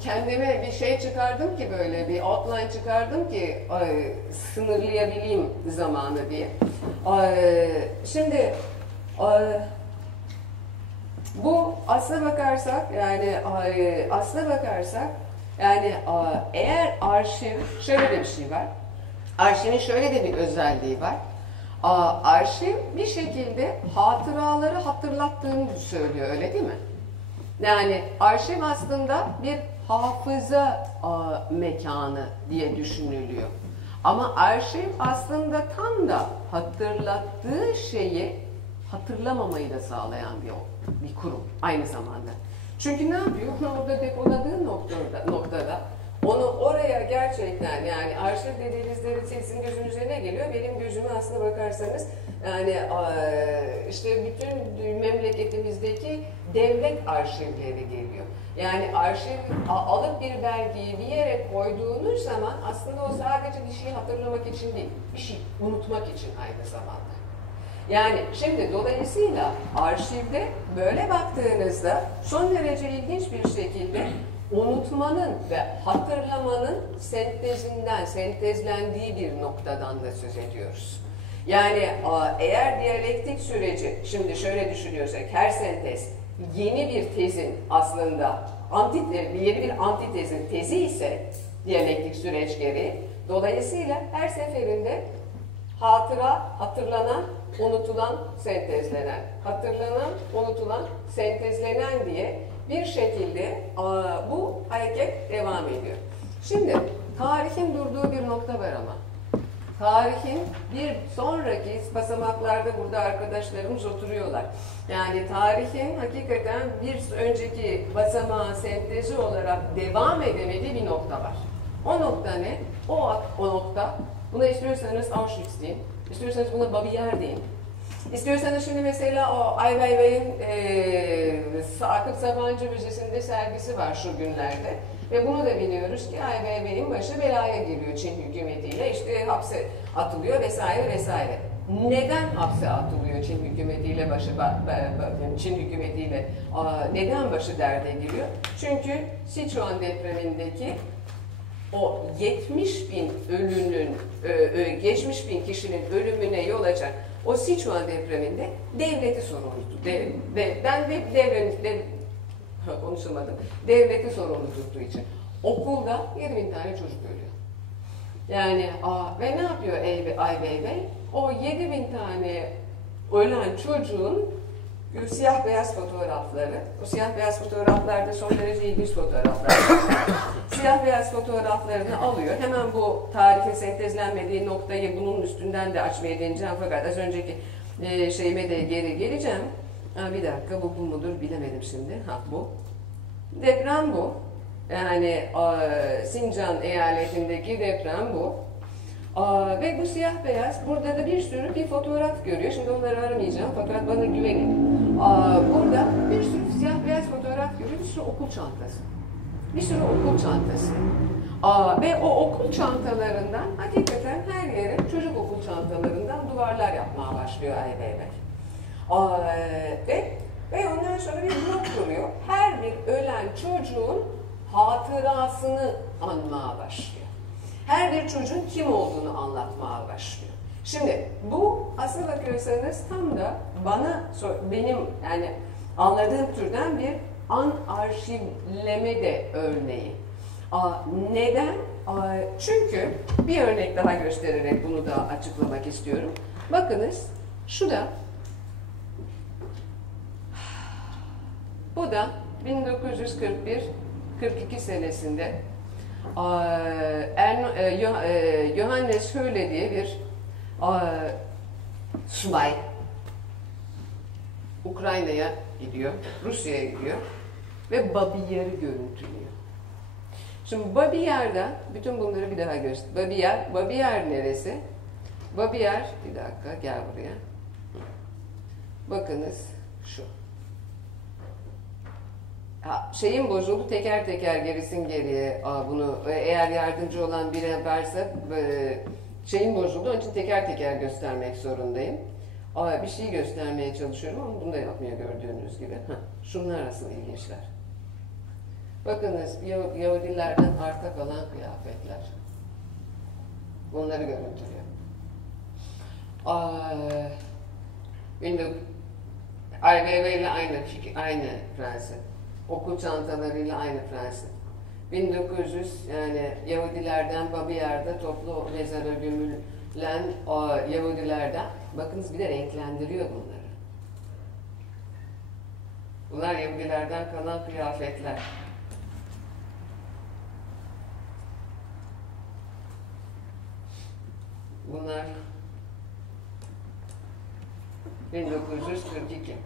Kendime bir şey çıkardım ki böyle bir outline çıkardım ki sınırlayabileyim zamanı diye. Şimdi bu aslına bakarsak yani eğer arşiv şöyle de bir şey var. Arşivin şöyle de bir özelliği var. Arşiv bir şekilde hatıraları hatırlattığını söylüyor, öyle değil mi? Yani arşiv aslında bir hafıza mekanı diye düşünülüyor. Ama arşiv aslında tam da hatırlattığı şeyi hatırlamamayı da sağlayan bir kurum aynı zamanda. Çünkü ne yapıyor? Onu orada depoladığı noktada onu oraya gerçekten yani arşiv dediğinizde sizin gözünüze ne geliyor? Benim gözüme aslına bakarsanız yani işte bütün memleketimizdeki devlet arşivleri geliyor. Yani arşiv alıp bir belgeyi bir yere koyduğunuz zaman aslında o sadece bir şeyi hatırlamak için değil, bir şey unutmak için aynı zamanda. Yani şimdi dolayısıyla arşivde böyle baktığınızda son derece ilginç bir şekilde unutmanın ve hatırlamanın sentezlendiği bir noktadan da söz ediyoruz. Yani eğer diyalektik süreci, şimdi şöyle düşünüyorsak her sentez yeni bir tezin aslında yeni bir antitezin tezi ise diyalektik süreç gereği, dolayısıyla her seferinde hatırlanan, unutulan, sentezlenen, hatırlanan, unutulan, sentezlenen diye bir şekilde bu hareket devam ediyor. Şimdi tarihin durduğu bir nokta var ama. Tarihin bir sonraki basamaklarda burada arkadaşlarımız oturuyorlar. Yani tarihin hakikaten bir önceki basamağın sentezi olarak devam edemediği bir nokta var. O nokta ne? O nokta, buna istiyorsanız Auschwitz deyin, istiyorsanız buna Babiyer deyin. İstiyorsanız şimdi mesela o Ai Weiwei'nin Akıp Sabancı Müzesi'nde sergisi var şu günlerde. Ve bunu da biliyoruz ki Ai Weiwei'nin başı belaya giriyor Çin hükümetiyle, işte hapse atılıyor vesaire vesaire. Neden hapse atılıyor Çin hükümetiyle neden başı derde giriyor? Çünkü Sichuan depremindeki o 70 bin ölünün, 70 bin kişinin ölümüne yol açan o Sichuan depreminde devleti sorumlu tuttu. Devleti sorumlu tuttuğu için. Okulda 7.000 tane çocuk ölüyor. Yani ve ne yapıyor Ai Weiwei? O 7.000 tane ölen çocuğun siyah beyaz fotoğrafları, o siyah beyaz fotoğraflarda son derece ilginç fotoğraflar. Siyah beyaz fotoğraflarını alıyor. Hemen bu tarihin sentezlenmediği noktayı bunun üstünden de açmaya deneyeceğim fakat az önceki şeyime de geri geleceğim. Bir dakika bu mudur bilemedim şimdi. Bu. Deprem bu. Yani Sincan eyaletindeki deprem bu. Ve bu siyah beyaz, burada da bir sürü bir fotoğraf görüyor. Şimdi onları aramayacağım fakat bana güvenin. Burada bir sürü siyah beyaz fotoğraf görüyor, bir sürü okul çantası. Bir sürü okul çantası. Ve o okul çantalarından hakikaten her yere çocuk okul çantalarından duvarlar yapmaya başlıyor Ai Weiwei. Ve ondan sonra bir blok kuruyor. Her bir ölen çocuğun hatırasını anmaya başlıyor. Her bir çocuğun kim olduğunu anlatmaya başlıyor. Şimdi bu aslına bakıyorsanız tam da benim yani anladığım türden bir arşivleme de örneği. Neden? Çünkü bir örnek daha göstererek bunu da açıklamak istiyorum. Bakınız şu da bu Bu da 1941-42 senesinde Johannes Höhle diye bir subay Ukrayna'ya gidiyor, Rusya'ya gidiyor ve Babi Yar'ı görüntülüyor. Şimdi Babi Yar'da, bütün bunları bir daha göster. Babi Yar neresi? Babi Yar, bir dakika gel buraya. Bakınız şu. Şeyin bozuldu, teker teker gerisin geriye. Bunu eğer yardımcı olan biri varsa şeyin bozuldu, onun için teker teker göstermek zorundayım. Bir şey göstermeye çalışıyorum ama bunu da yapmıyor gördüğünüz gibi. Şunlar asıl ilginçler. Bakınız Yahudilerden arta kalan kıyafetler. Bunları görüntülüyor. IVV ile aynı prensip. Okul çantalarıyla aynı prensip. 1900 yani Yahudilerden Babi Yar'da toplu mezara gömülen Yahudilerden, bakınız bir de renklendiriyor bunları. Bunlar Yahudilerden kalan kıyafetler. Bunlar 1942.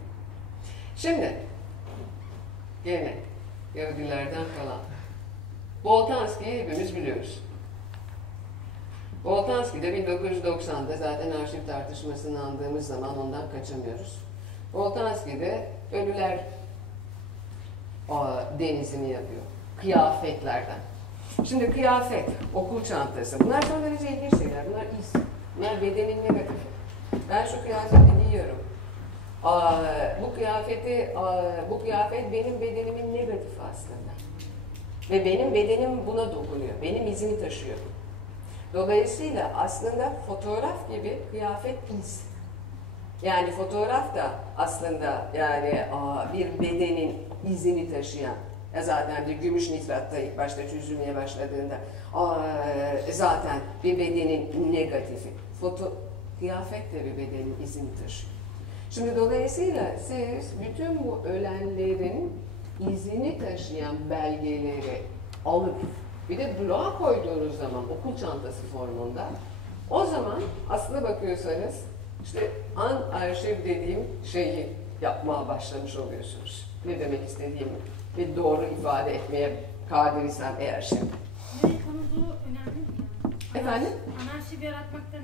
Şimdi gene Yahudilerden kalan Boltanski'yi hepimiz biliyoruz. Boltanski de 1990'da zaten arşiv tartışmasını andığımız zaman ondan kaçamıyoruz. Boltanski de ölüler denizini yapıyor. Kıyafetlerden. Şimdi kıyafet, okul çantası. Bunlar son derece ilginç şeyler. Bunlar iz. Bunlar bedenin negatifi. Ben şu kıyafeti giyiyorum. Bu kıyafet benim bedenimin negatifi aslında. Ve benim bedenim buna dokunuyor. Benim izimi taşıyor. Dolayısıyla aslında fotoğraf gibi kıyafet iz. Yani fotoğraf da aslında yani bir bedenin izini taşıyan. Zaten de gümüş nitratta ilk başta çözülmeye başladığında zaten bir bedenin negatifi. Kıyafet de bir bedenin izini taşıyor. Şimdi dolayısıyla siz bütün bu ölenlerin izini taşıyan belgeleri alıp bir de bloğa koyduğunuz zaman okul çantası formunda, o zaman aslına bakıyorsanız işte an arşiv dediğim şeyi yapmaya başlamış oluyorsunuz. Ne demek istediğimi ve doğru ifade etmeye kadir isem eğer şey. Nereye konulduğu önemli mi? Efendim? Anarşiv yaratmakta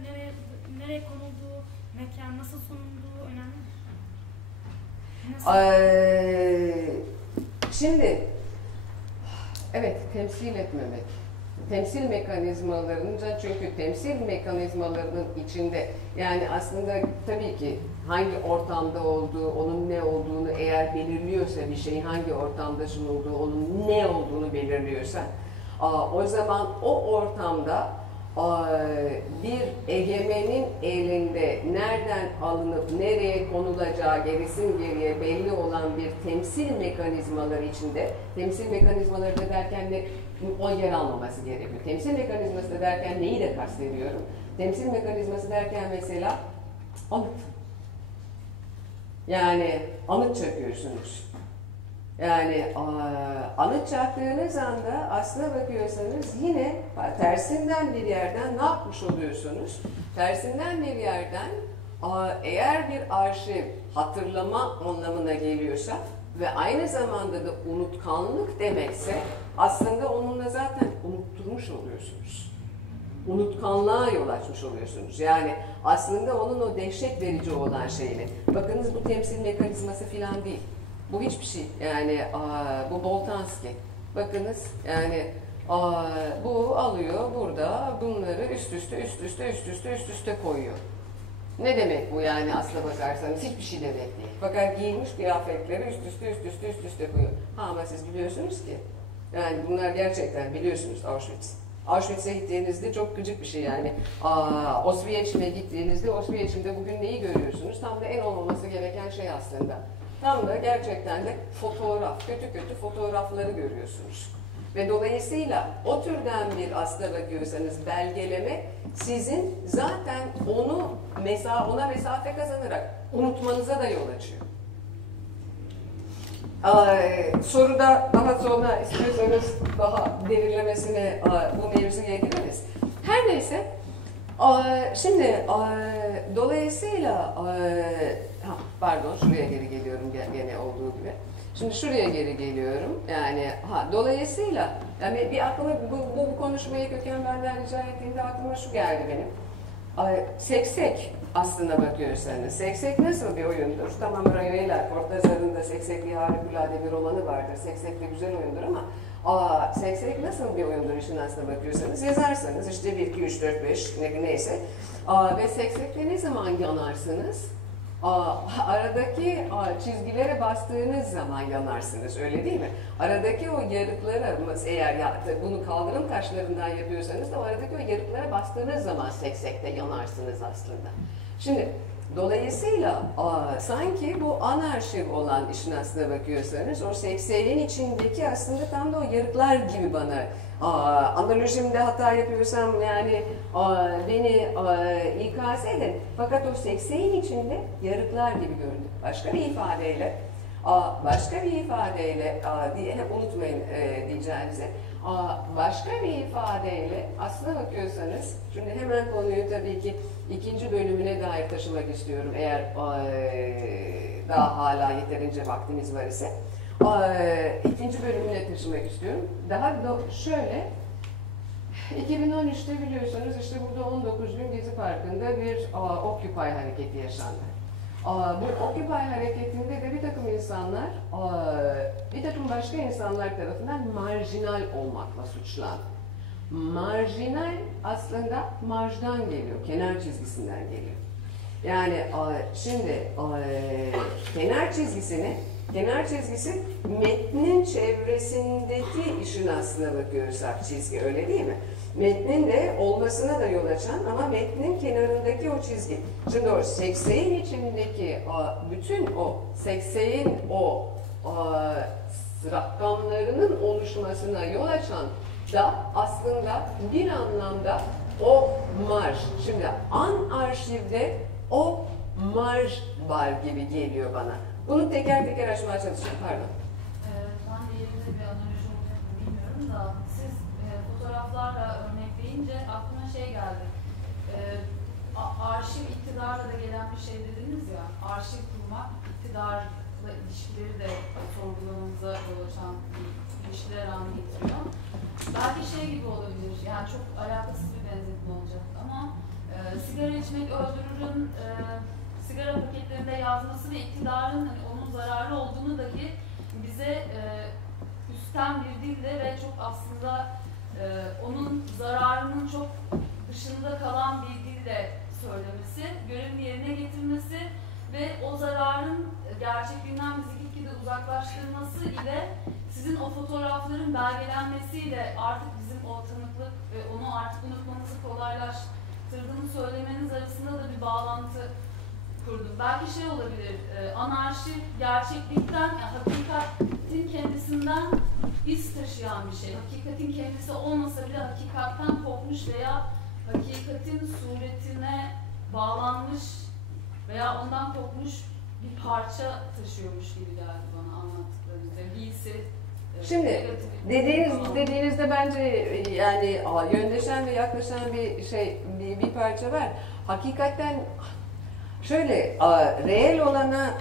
nereye konulduğu, mekan nasıl sunulduğu önemli mi? Şimdi evet, temsil etmemek. Temsil mekanizmalarınca, çünkü temsil mekanizmalarının içinde yani aslında tabii ki hangi ortamda olduğu, onun ne olduğunu eğer belirliyorsa bir şeyin hangi ortamda sunulduğu, onun ne olduğunu belirliyorsa o zaman o ortamda bir egemenin elinde nereden alınıp nereye konulacağı gerisin geriye belli olan bir temsil mekanizmaları içinde, temsil mekanizmaları da derken de o yer almaması gerekiyor. Temsil mekanizması da derken neyi de kastediyorum? Temsil mekanizması derken mesela anıt. Yani anıt çakıyorsunuz. Yani anıt çaktığınız anda aslına bakıyorsanız yine tersinden bir yerden ne yapmış oluyorsunuz? Tersinden bir yerden eğer bir arşiv hatırlama anlamına geliyorsa ve aynı zamanda da unutkanlık demekse aslında onunla zaten unutturmuş oluyorsunuz. Unutkanlığa yol açmış oluyorsunuz. Yani aslında onun o dehşet verici olan şeyini. Bakınız bu temsil mekanizması falan değil. Bu hiçbir şey. Yani bu Boltanski. Bakınız yani bu alıyor burada bunları üst üste koyuyor. Ne demek bu yani aslına bakarsanız hiçbir şey demek değil. Fakat giyinmiş kıyafetleri üst üste koyuyor. Ama siz biliyorsunuz ki yani bunlar gerçekten biliyorsunuz Auschwitz. Auschwitz'e gittiğinizde çok gıcık bir şey yani. Oswiecim'e gittiğinizde Oswiecim'de bugün neyi görüyorsunuz? Tam da en olmaması gereken şey aslında. Tam da gerçekten de fotoğraf, kötü fotoğrafları görüyorsunuz. Ve dolayısıyla o türden bir aslına bakıyorsanız belgeleme sizin zaten ona mesafe kazanarak unutmanıza da yol açıyor. Soruda daha sonra istiyorsanız daha derinlemesine bu mevzuya gireriz. Her neyse, şimdi dolayısıyla, pardon şuraya geri geliyorum gene olduğu gibi. Şimdi şuraya geri geliyorum. Yani dolayısıyla yani bir aklıma bu konuşmayı Köken benden rica ettiğinde aklıma şu geldi benim. Seksek aslına bakıyorsanız. Seksek nasıl bir oyundur? Tamam, Rayuela Cortázar'ın da Seksekli harikulade bir romanı vardır. Seksek de güzel oyundur ama Seksek nasıl bir oyundur işin aslına bakıyorsanız yazarsanız işte 1, 2, 3, 4, 5 neyse ve Seksek'te ne zaman yanarsınız? Aradaki çizgilere bastığınız zaman yanarsınız, öyle değil mi? Aradaki o yarıklara, eğer bunu kaldırım taşlarından yapıyorsanız da aradaki o yarıklara bastığınız zaman Seksek'te yanarsınız aslında. Şimdi dolayısıyla sanki bu anarşik olan işin aslına bakıyorsanız o Seksek'in içindeki aslında tam da o yarıklar gibi bana analojimde hata yapıyorsam yani beni ikaz edin. Fakat o Seksek'in içinde yarıklar gibi göründü. Başka bir ifadeyle hep unutmayın diyeceğinizi. Başka bir ifadeyle aslına bakıyorsanız, şimdi hemen konuyu tabii ki ikinci bölümüne dair taşımak istiyorum eğer daha hala yeterince vaktimiz var ise. İkinci bölümüne taşımak istiyorum. Daha şöyle, 2013'te biliyorsunuz işte burada 19 gün Gezi Parkı'nda bir Occupy hareketi yaşandı. Bu Occupy hareketinde de bir takım insanlar, bir takım başka insanlar tarafından marjinal olmakla suçlandı. Marjinal aslında marjdan geliyor, kenar çizgisinden geliyor. Yani şimdi kenar çizgisi metnin çevresindeki işin aslına bakıyorsak çizgi, öyle değil mi? Metnin de olmasına da yol açan ama metnin kenarındaki o çizgi. Şimdi o Seksek'in içindeki bütün o Seksek'in o rakamlarının oluşmasına yol açan da aslında bir anlamda o marj. Şimdi anarşivde o marj var gibi geliyor bana. Bunu teker teker açmaya çalışacağım. Pardon. Ben de yerinde bir analoji olacak mı bilmiyorum da siz fotoğraflarla örnekleyince aklıma şey geldi. Arşiv iktidarla da gelen bir şey dediniz ya, arşiv kurmak iktidarla ilişkileri de sorgulamamıza yol açan bir ilişkiler haline getiriyor. Belki şey gibi olabilir, yani çok alakasız bir benzetme olacak ama sigara içmek öldürürün sigara paketlerinde yazması ve iktidarın hani onun zararlı olduğunu dahi bize üstten bir dille ve çok aslında onun zararının çok dışında kalan bir dille söylemesi, görevini yerine getirmesi ve o zararın gerçekliğinden bizi gitgide uzaklaştırması ile sizin o fotoğrafların belgelenmesiyle artık bizim o tanıklık ve onu artık unutmamızı kolaylaştırdığını söylemeniz arasında da bir bağlantı kurdum. Belki şey olabilir, anarşi gerçeklikten, yani hakikatin kendisinden iz taşıyan bir şey. Hakikatin kendisi olmasa bile hakikatten kopmuş veya hakikatin suretine bağlanmış veya ondan kopmuş bir parça taşıyormuş gibi geldi bana anlattıklarınızda. Birisi şimdi dediğinizde bence yani yöndeşen ve yaklaşan bir parça var. Hakikaten şöyle reel olana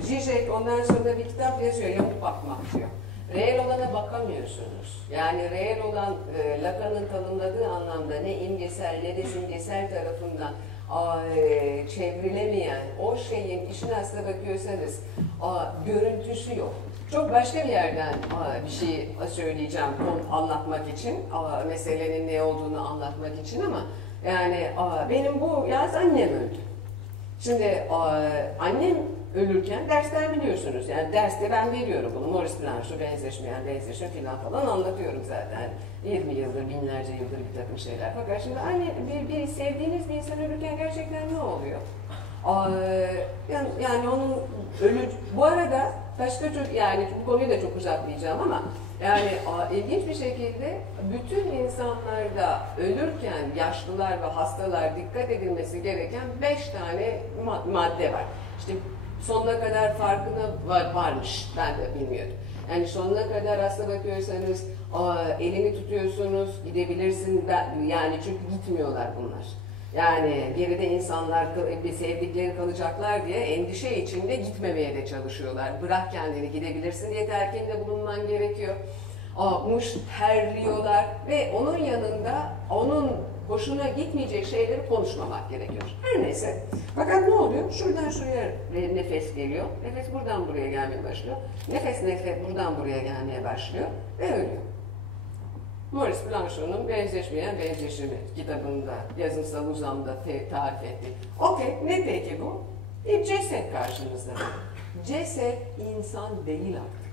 Zizek ondan sonra bir kitap yazıyor, yamuk bakmak diyor. Reel olana bakamıyorsunuz. Yani reel olan Lacan'ın tanımladığı anlamda ne imgesel ne de simgesel tarafından çevrilemeyen o şeyin işin aslına bakıyorsanız görüntüsü yok. Çok başka bir yerden bir şey söyleyeceğim anlatmak için, meselenin ne olduğunu anlatmak için ama yani benim bu yaz annem öldü. Şimdi annem ölürken dersler biliyorsunuz. Yani derste ben veriyorum bunu. Maurice Blanch'u benzeşmeyen benzeşim falan anlatıyorum zaten. 20 yıldır, binlerce yıldır bir takım şeyler. Fakat şimdi anne, bir sevdiğiniz bir insan ölürken gerçekten ne oluyor? Yani onun bu arada başka yani bu konuyu da çok uzatmayacağım ama yani ilginç bir şekilde bütün insanlarda ölürken yaşlılar ve hastalar dikkat edilmesi gereken 5 tane madde var. İşte sonuna kadar farkına varmış. Ben de bilmiyordum. Yani sonuna kadar aslına bakıyorsanız elini tutuyorsunuz, gidebilirsin. Yani çünkü gitmiyorlar bunlar. Yani geride insanlar bir sevdikleri kalacaklar diye endişe içinde gitmemeye de çalışıyorlar. Bırak kendini, gidebilirsin diye telkinde bulunman gerekiyor. Muş terliyorlar ve onun yanında onun hoşuna gitmeyecek şeyleri konuşmamak gerekiyor. Her neyse. Fakat ne oluyor? Şuradan şuraya nefes geliyor. Nefes buradan buraya gelmeye başlıyor. Nefes buradan buraya gelmeye başlıyor ve ölüyor. Maurice Blanchot'un Benzeşmeyen Benzeşimi kitabında yazınsal uzamda tarif etti. Okey, ne peki bu? Bir ceset karşımızda. Ceset insan değil artık.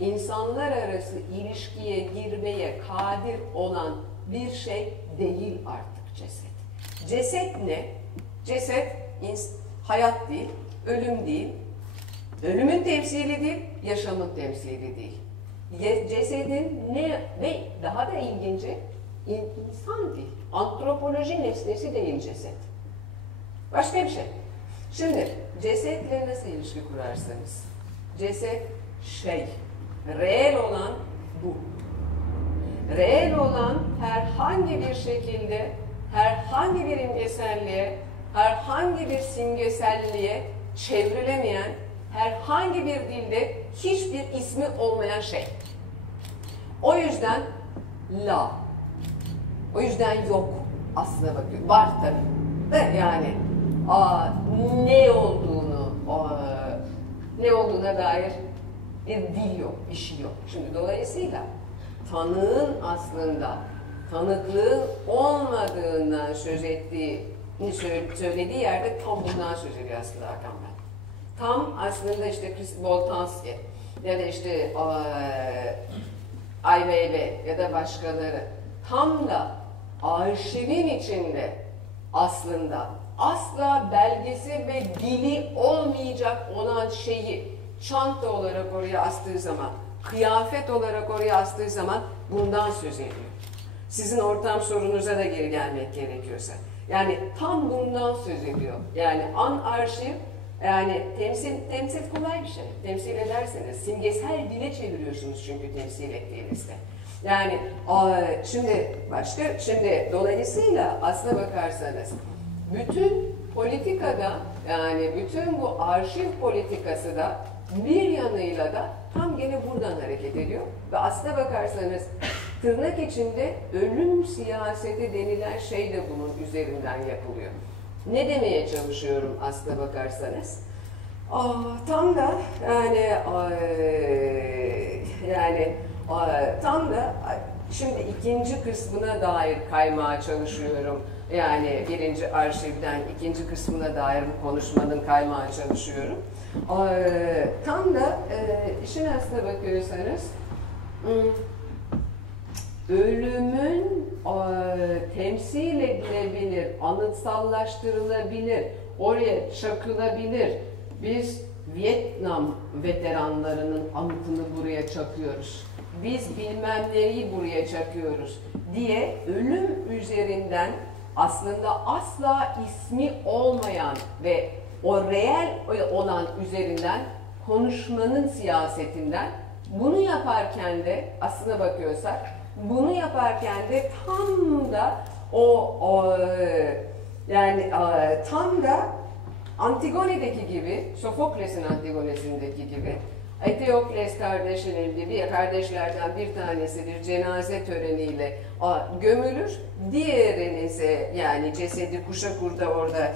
İnsanlar arası ilişkiye girmeye kadir olan bir şey değil artık ceset. Ceset ne? Ceset hayat değil, ölüm değil, ölümün temsili değil, yaşamın temsili değil. Cesedin ne ve daha da ilginci insan değil, antropoloji nesnesi değil ceset. Başka bir şey. Şimdi cesetle nasıl ilişki kurarsanız, ceset şey, reel olan bu. Reel olan herhangi bir şekilde, herhangi bir imgeselliğe, herhangi bir simgeselliğe çevrilemeyen, herhangi bir dilde hiçbir ismi olmayan şey. O yüzden la. O yüzden yok aslına bakıyor. Var tabii. De yani ne olduğuna dair bir dil yok, bir şey yok. Şimdi dolayısıyla tanığın aslında tanıklığın olmadığından söylediği yerde tam bundan söz ediyor aslında Hakan Bey. Tam aslında işte Boltanski ya da işte Ai Weiwei ya da başkaları tam da arşivin içinde aslında asla belgesi ve dili olmayacak olan şeyi çanta olarak oraya astığı zaman, kıyafet olarak oraya astığı zaman bundan söz ediyor. Sizin ortam sorunuza da geri gelmek gerekiyorsa. Yani tam bundan söz ediyor. Yani arşiv, yani temsil kolay bir şey. Temsil ederseniz, simgesel dile çeviriyorsunuz çünkü temsil ettiğinizde. Yani şimdi dolayısıyla aslına bakarsanız bütün politikada, yani bütün bu arşiv politikası da bir yanıyla da tam gene buradan hareket ediyor. Ve aslına bakarsanız tırnak içinde ölüm siyaseti denilen şey de bunun üzerinden yapılıyor. Ne demeye çalışıyorum aslına bakarsanız? Tam da tam da şimdi ikinci kısmına dair kaymaya çalışıyorum. Yani birinci arşivden ikinci kısmına dair bu konuşmanın kaymaya çalışıyorum. Tam da işin aslına bakıyorsanız ölümün temsil edilebilir, anıtsallaştırılabilir, oraya çakılabilir. Biz Vietnam veteranlarının anıtını buraya çakıyoruz. Biz bilmem neyi buraya çakıyoruz diye ölüm üzerinden aslında asla ismi olmayan ve o reel olan üzerinden konuşmanın siyasetinden bunu yaparken de aslına bakıyorsak bunu yaparken de tam da tam da Antigone'deki gibi, Sofokles'in Antigone'sindeki gibi Eteokles kardeşlerden bir tanesi bir cenaze töreniyle gömülür. Diğerinin ise yani cesedi kuşakurda orada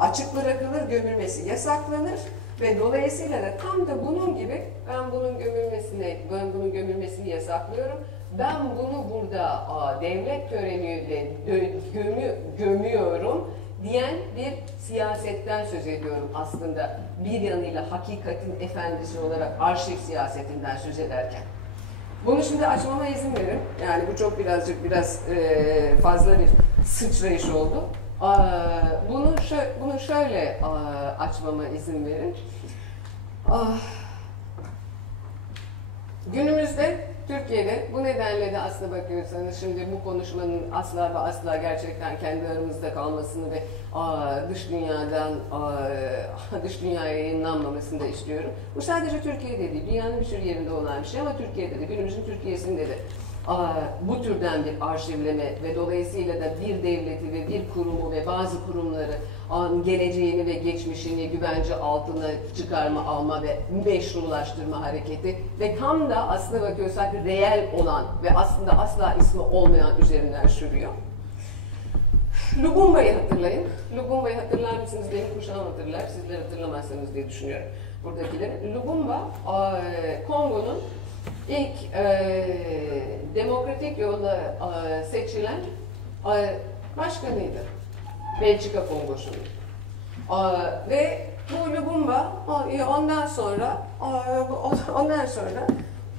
açık bırakılır, gömülmesi yasaklanır ve dolayısıyla da tam da bunun gibi ben bunun gömülmesini yasaklıyorum. Ben bunu burada devlet töreniyle gömüyorum diyen bir siyasetten söz ediyorum aslında. Bir yanıyla hakikatin efendisi olarak arşiv siyasetinden söz ederken. Bunu şimdi açmama izin verin. Yani bu çok biraz fazla bir sıçrayış oldu. Bunu şöyle açmama izin verin. Günümüzde Türkiye'de bu nedenle de aslına bakıyorsanız şimdi bu konuşmanın asla ve asla gerçekten kendi aramızda kalmasını ve dış dünyadan dış dünyaya yayınlanmamasını da istiyorum. Bu sadece Türkiye'de değil, dünyanın bir sürü yerinde olan bir şey ama Türkiye'de de, günümüzün Türkiye'sinde de bu türden bir arşivleme ve dolayısıyla da bir devleti ve bir kurumu ve bazı kurumları geleceğini ve geçmişini güvence altına çıkarma, alma ve meşrulaştırma hareketi ve tam da aslına bakıyorsak reel olan ve aslında asla ismi olmayan üzerinden sürüyor. Lubumba'yı hatırlayın. Lubumba'yı hatırlar mısınız? Benim kuşağım hatırlar. Sizler hatırlamazsınız diye düşünüyorum buradakileri. Lubumba, Kongo'nun ilk demokratik yolla seçilen başkanıydı. Belçika Kongosu'nun. Ve bu Lubumba ondan sonra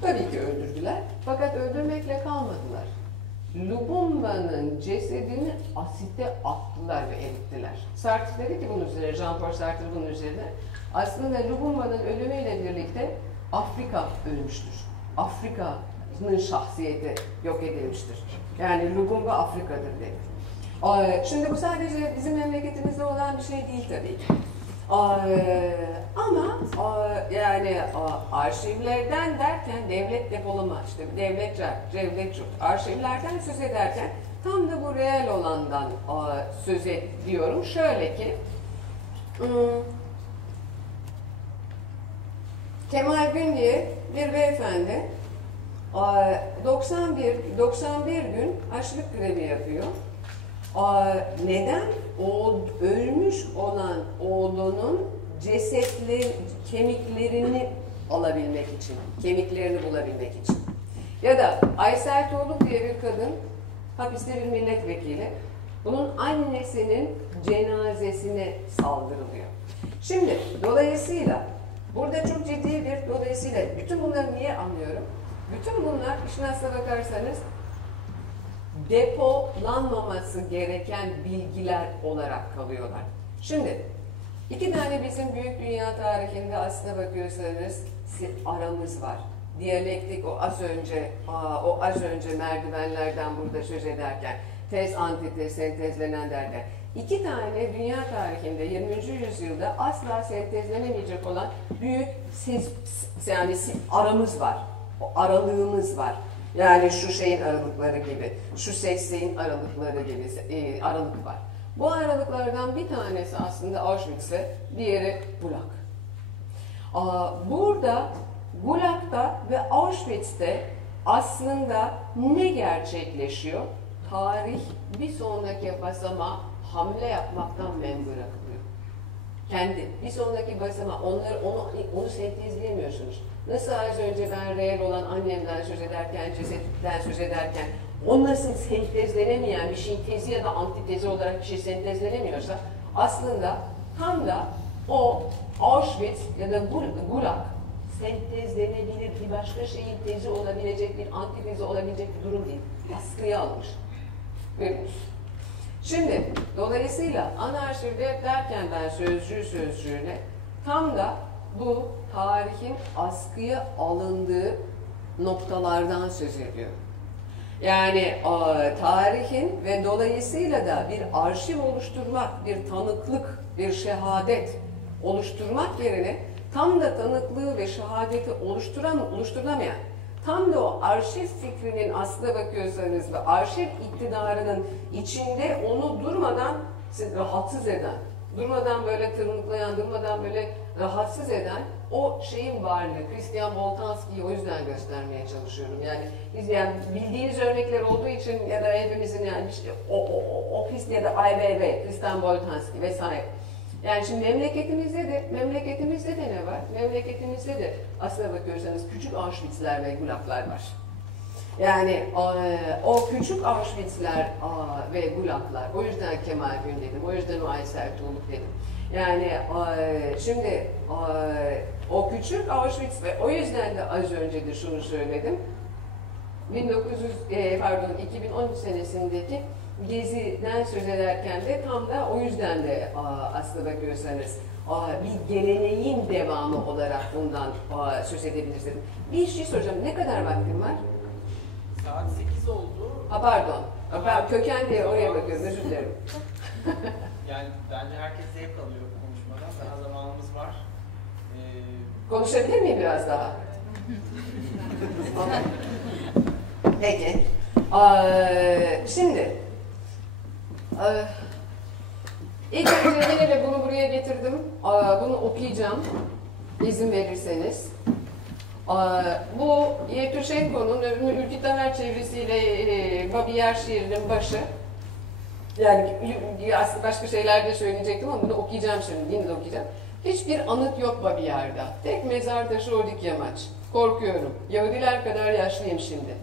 tabii ki öldürdüler. Fakat öldürmekle kalmadılar. Lubumba'nın cesedini asite attılar ve erittiler. Sartre dedi ki bunun üzerine, Jean-Paul Sartre bunun üzerine, aslında Lubumba'nın ölümüyle birlikte Afrika ölmüştür. Afrika'nın şahsiyeti yok edilmiştir. Yani Lubumba Afrika'dır dedi. Şimdi bu sadece bizim memleketimizde olan bir şey değil tabii ki. Ama yani arşivlerden derken devlet depolama, işte devlet arşivlerden söz ederken tam da bu reel olandan söz ediyorum. Şöyle ki Kemal Gün diye bir beyefendi 91 gün açlık grevi yapıyor. Neden? O ölmüş olan oğlunun kemiklerini alabilmek için, kemiklerini bulabilmek için. Ya da Aysel Tuğluk diye bir kadın, hapiste bir milletvekili, bunun annesinin cenazesine saldırılıyor. Şimdi dolayısıyla burada çok ciddi bir dolayısıyla bütün bunları niye anlıyorum? Bütün bunlar işin aslına bakarsanız depolanmaması gereken bilgiler olarak kalıyorlar. Şimdi iki tane bizim büyük dünya tarihinde aslına bakıyorsanız aramız var. Diyalektik o az önce merdivenlerden burada söz ederken tez, antitez, sentezlenen derken iki tane dünya tarihinde 20. yüzyılda asla sentezlenemeyecek olan büyük yani aramız var. O aralığımız var. Yani şu şeyin aralıkları gibi, şu seslerin aralıkları gibi aralık var. Bu aralıklardan bir tanesi aslında Auschwitz'e, diğeri Gulag. Burada Gulag'da ve Auschwitz'te aslında ne gerçekleşiyor? Tarih bir sonraki basamağa hamle yapmaktan men bırakılıyor. Kendi bir sonraki basamağa onu sentezleyemiyorsunuz. Nasıl az önce ben reel olan annemden söz ederken, cesetten söz ederken o nasıl sentezlenemeyen bir şeyin tezi ya da antitezi olarak bir şey sentezlenemiyorsa aslında tam da o Auschwitz ya da Gulag sentezlenebilir bir başka şeyin tezi olabilecek bir antitezi olabilecek bir durum değil. Askıya almış. Görüyoruz. Şimdi dolayısıyla ana arşivde derken ben sözcüğüne tam da bu tarihin askıya alındığı noktalardan söz ediyor. Yani tarihin ve dolayısıyla da bir arşiv oluşturmak, bir tanıklık, bir şehadet oluşturmak yerine tam da tanıklığı ve şehadeti oluşturulamayan, tam da o arşiv fikrinin aslına bakıyorsanız ve arşiv iktidarının içinde onu durmadan rahatsız eden, durmadan böyle tırmıklayan, durmadan böyle rahatsız eden o şeyin varlığı. Christian Boltanski'yi o yüzden göstermeye çalışıyorum. Yani biz yani bildiğiniz örnekler olduğu için ya da hepimizin yani işte o ya da IBB, Christian Boltanski vesaire. Yani şimdi memleketimizde de ne var? Memleketimizde de aslına bakıyorsanız küçük Auschwitz'ler ve Gulag'lar var. Yani o küçük Auschwitz'ler ve Gulag'lar, o yüzden Kemal Gün dedim, o yüzden o Aysel Tuğluk dedim. Yani şimdi o küçük Auschwitz ve o yüzden de az önce de şunu söyledim. 2013 senesindeki Gezi'den söz ederken de tam da o yüzden de aslına bakıyorsanız bir geleneğin devamı olarak bundan söz edebiliriz dedim. Bir şey soracağım. Ne kadar vaktim var? Pardon. Ben köken diye oraya bakıyorum, özür dilerim. Yani bence herkes zevk alıyor konuşmadan. Daha zamanımız var. Konuşabilir miyim biraz daha? Peki. Şimdi ilk önce yine de bunu buraya getirdim. Bunu okuyacağım. İzin verirseniz. Bu Yevtushenko'nun Ülkü Taner çevresiyle Babiyer şiirinin başı. Yani aslında başka şeyler de söyleyecektim ama bunu okuyacağım şimdi. Yine de okuyacağım. Hiçbir anıt yok Babiyer'de. Tek mezar taşı o dik yamaç. Korkuyorum. Yahudiler kadar yaşlıyım şimdi.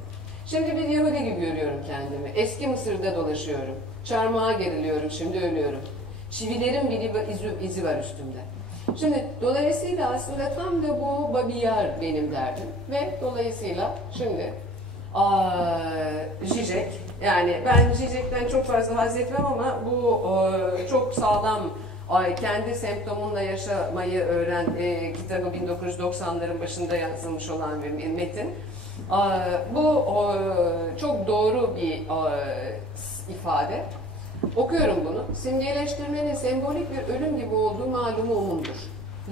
Şimdi bir Yahudi gibi görüyorum kendimi. Eski Mısır'da dolaşıyorum. Çarmıha geriliyorum, şimdi ölüyorum. Çivilerin bir izi var üstümde. Şimdi dolayısıyla aslında tam da bu Babiyer benim derdim. Ve dolayısıyla şimdi Zizek, yani ben Zizek'ten çok fazla haz etmem ama bu çok sağlam kendi semptomunla yaşamayı öğren kitabı 1990'ların başında yazılmış olan bir metin. Bu çok doğru bir ifade. Okuyorum bunu. Simgeleştirmenin sembolik bir ölüm gibi olduğu malumu umumdur.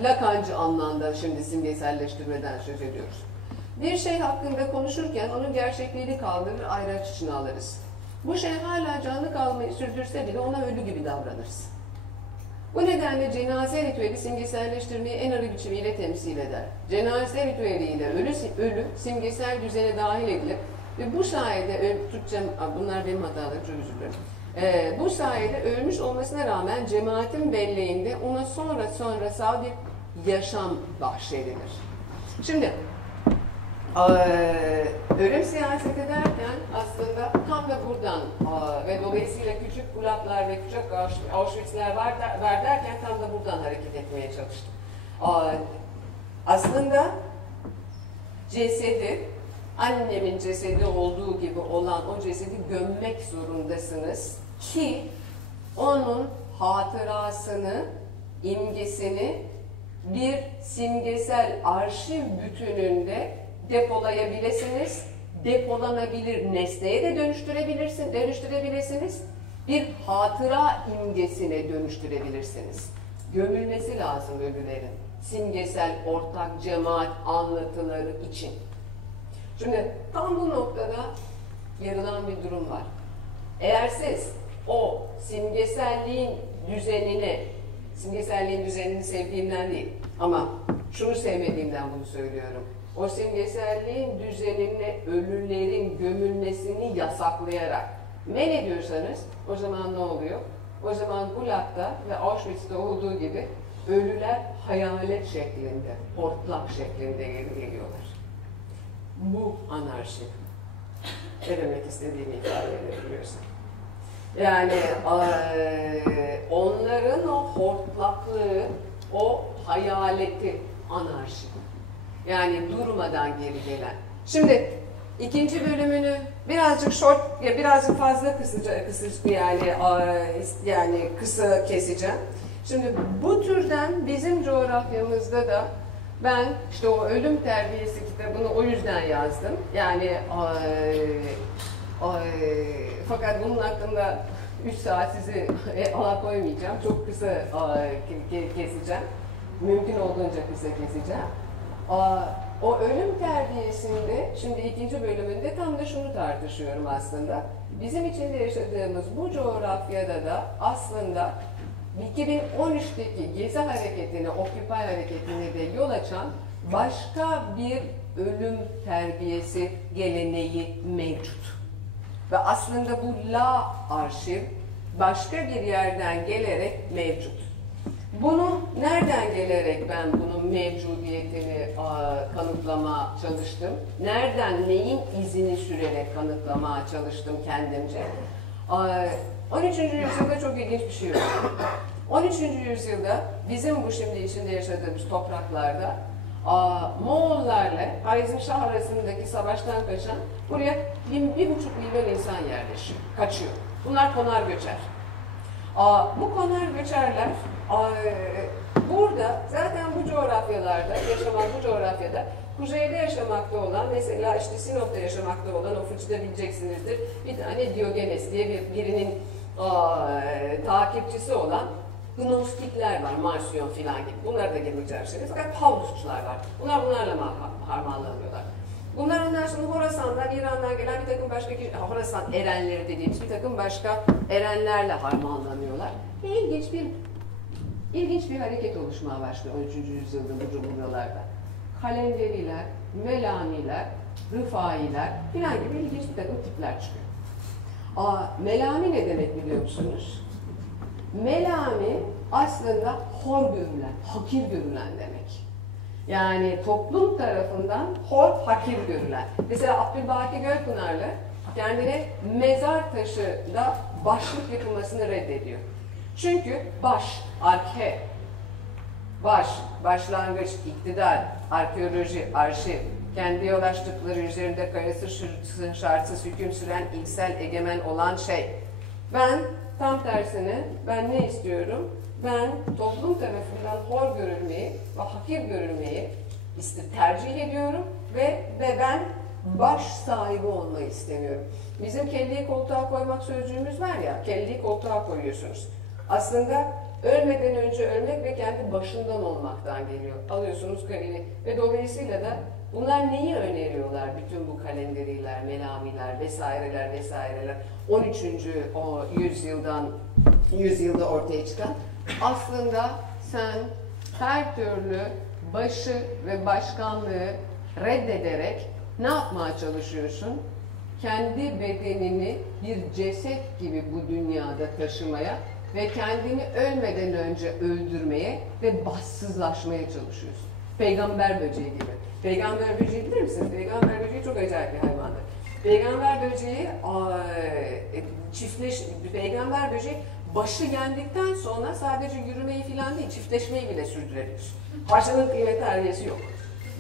Lakancı anlamda şimdi simgeselleştirmeden söz ediyoruz. Bir şey hakkında konuşurken onun gerçekliğini kaldırır, ayraç içine alırız. Bu şey hala canlı kalmayı sürdürse bile ona ölü gibi davranırız. Bu nedenle cenaze ritüeli simgeselleştirmeyi en arı biçimiyle temsil eder. Cenaze ritüeliyle ölü simgesel düzene dahil edilir ve bu sayede, Türkçem, bunlar benim hatalarım, çok özür dilerim. Bu sayede ölmüş olmasına rağmen cemaatin belleğinde ona sonrasal bir yaşam bahşedilir. Şimdi ölüm siyaseti derken aslında tam da buradan ve dolayısıyla küçük kulaklar ve küçük Auschwitz'ler var derken tam da buradan hareket etmeye çalıştım. Aslında cesedi, annemin cesedi olduğu gibi olan o cesedi gömmek zorundasınız ki onun hatırasını, imgesini bir simgesel arşiv bütününde depolayabilirsiniz, depolanabilir nesneye de dönüştürebilirsiniz, bir hatıra imgesine dönüştürebilirsiniz. Gömülmesi lazım ölülerin, simgesel ortak cemaat anlatıları için. Şimdi tam bu noktada yarılan bir durum var. Eğer siz o simgeselliğin düzenini sevdiğimden değil ama şunu sevmediğimden bunu söylüyorum. O simgeselliğin düzenine ölülerin gömülmesini yasaklayarak men ediyorsanız o zaman ne oluyor? O zaman Gulag'da ve Auschwitz'te olduğu gibi ölüler hayalet şeklinde, hortlak şeklinde geliyorlar. Bu anarşi. Ne demek istediğimi ifade edebiliyorsun. Yani onların o hortlaklığı, o hayaleti anarşi. Yani durmadan geri gelen. Şimdi ikinci bölümünü birazcık birazcık fazla yani kısa keseceğim. Şimdi bu türden bizim coğrafyamızda da ben işte o ölüm terbiyesi kitabını o yüzden yazdım. Yani fakat bunun hakkında 3 saat sizi alakoymayacağım. Çok kısa keseceğim. Mümkün olduğunca kısa keseceğim. O ölüm terbiyesinde, şimdi ikinci bölümünde tam da şunu tartışıyorum aslında. Bizim içinde yaşadığımız bu coğrafyada da aslında 2013'teki Gezi hareketine, Occupy hareketine de yol açan başka bir ölüm terbiyesi geleneği mevcut. Ve aslında bu La arşiv başka bir yerden gelerek mevcut. Bunu nereden gelerek ben bunun mevcudiyetini kanıtlama çalıştım? Nereden, neyin izini sürerek kanıtlamaya çalıştım kendimce? 13. yüzyılda çok ilginç bir şey oldu. 13. yüzyılda bizim bu şimdi içinde yaşadığımız topraklarda Moğollarla Harizmşah arasındaki savaştan kaçan buraya 1,5 milyon insan yerleşiyor, kaçıyor. Bunlar konar göçer. Bu konar göçerler burada zaten bu coğrafyalarda bu coğrafyada kuzeyde yaşamakta olan, mesela işte Sinop'ta yaşamakta olan, o fıçıda bileceksinizdir, bir tane Diogenes diye birinin takipçisi olan Gnostikler var, Marcion filan gibi. Bunlar da geleceksiniz. Fakat Pavlusçular var. Bunlarla harmanlanıyorlar. Bunlar ondan sonra Horasan'dan, İran'dan gelen bir takım başka Horasan erenleri dediğimiz bir takım başka erenlerle harmanlanıyorlar. Ve ilginç bir hareket oluşmaya başlıyor 13. yüzyılda bu buralarda. Kalenderiler, Melamiler, Rıfailer filan gibi ilginç bir takım tipler çıkıyor. Melami ne demek biliyor musunuz? Melami aslında hor görülen, hakir görülen demek. Yani toplum tarafından hor, hakir görülen. Mesela Abdülbaki Gölpınarlı kendine mezar taşı da başlık yapılmasını reddediyor. Çünkü başlangıç, iktidar, arkeoloji, arşiv, kendi yol açtıkları üzerinde kayıtsız şartsız hüküm süren ilksel egemen olan şey. Ben tam tersine, ben ne istiyorum? Ben toplum tarafından hor görülmeyi ve hakir görülmeyi tercih ediyorum ve ben baş sahibi olmayı istemiyorum. Bizim kelleyi koltuğa koymak sözcüğümüz var ya, kelleyi koltuğa koyuyorsunuz. Aslında ölmeden önce ölmek ve kendi başından olmaktan geliyor. Alıyorsunuz kalemi ve dolayısıyla da bunlar neyi öneriyorlar? Bütün bu kalenderiler, melamiler vesaireler 13. yüzyılda ortaya çıkan. Aslında sen her türlü başı ve başkanlığı reddederek ne yapmaya çalışıyorsun? Kendi bedenini bir ceset gibi bu dünyada taşımaya ve kendini ölmeden önce öldürmeye ve bahtsızlaşmaya çalışıyorsun. Peygamber böceği gibi. Peygamber böceği bilir misiniz? Peygamber böceği çok acayip bir hayvandır. Peygamber böceği peygamber böceği başı yendikten sonra sadece yürümeyi falan değil, çiftleşmeyi bile sürdürebilir. Başının kıymeti harbiyesi yok.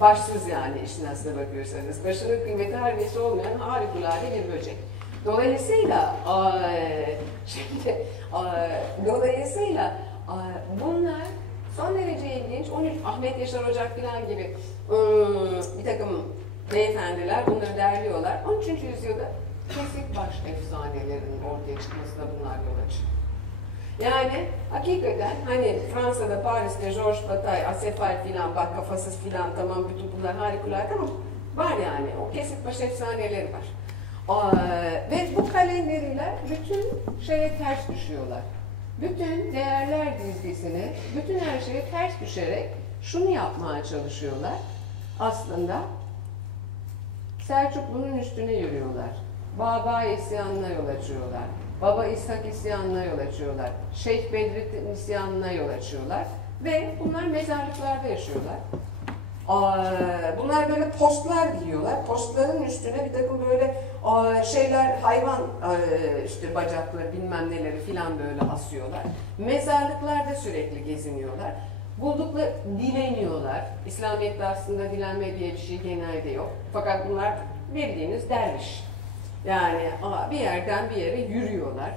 Başsız yani işin aslına bakıyorsanız. Başının kıymeti harbiyesi olmayan harikulade bir böcek. Dolayısıyla bunlar son derece ilginç. 13 Ahmet Yaşar Ocak falan gibi bir takım beyefendiler bunları derliyorlar. 13. yüzyılda kesik baş efsanelerinin ortaya çıkmasına bunlar yol açıyor. Yani hakikaten hani Fransa'da, Paris'te Georges Bataille, Acéphale filan, bak kafasız filan tamam bütün bunlar harikulade ama var yani o kesik baş efsaneleri var. Ve bu kalenderiler bütün şeye ters düşüyorlar. Bütün değerler dizgisine, bütün her şeye ters düşerek şunu yapmaya çalışıyorlar. Aslında Selçuklu'nun üstüne yürüyorlar. Baba isyanına yol açıyorlar. Baba İshak isyanına yol açıyorlar. Şeyh Bedrettin isyanına yol açıyorlar. Ve bunlar mezarlıklarda yaşıyorlar. Bunlar böyle postlar giyiyorlar. Postların üstüne bir takım böyle şeyler, hayvan işte bacakları bilmem neleri filan böyle asıyorlar. Mezarlıklarda sürekli geziniyorlar. Buldukları dileniyorlar. İslamiyet'te aslında dilenme diye bir şey genelde yok. Fakat bunlar bildiğiniz derviş. Yani bir yerden bir yere yürüyorlar.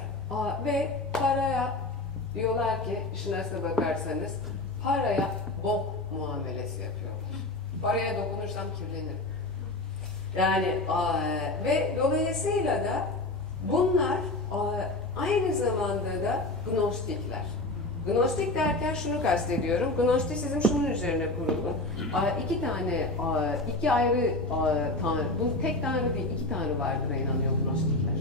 Ve paraya diyorlar ki, işin aslına bakarsanız, paraya bok muamelesi yapıyorlar. Paraya dokunursam kirlenirim. Yani ve dolayısıyla da bunlar aynı zamanda da gnostikler. Gnostik derken şunu kastediyorum. Gnostisizm şunun üzerine kurulu. İki ayrı tanrı, bu tek tanrı değil, iki tanrı vardır inanıyor gnostikler.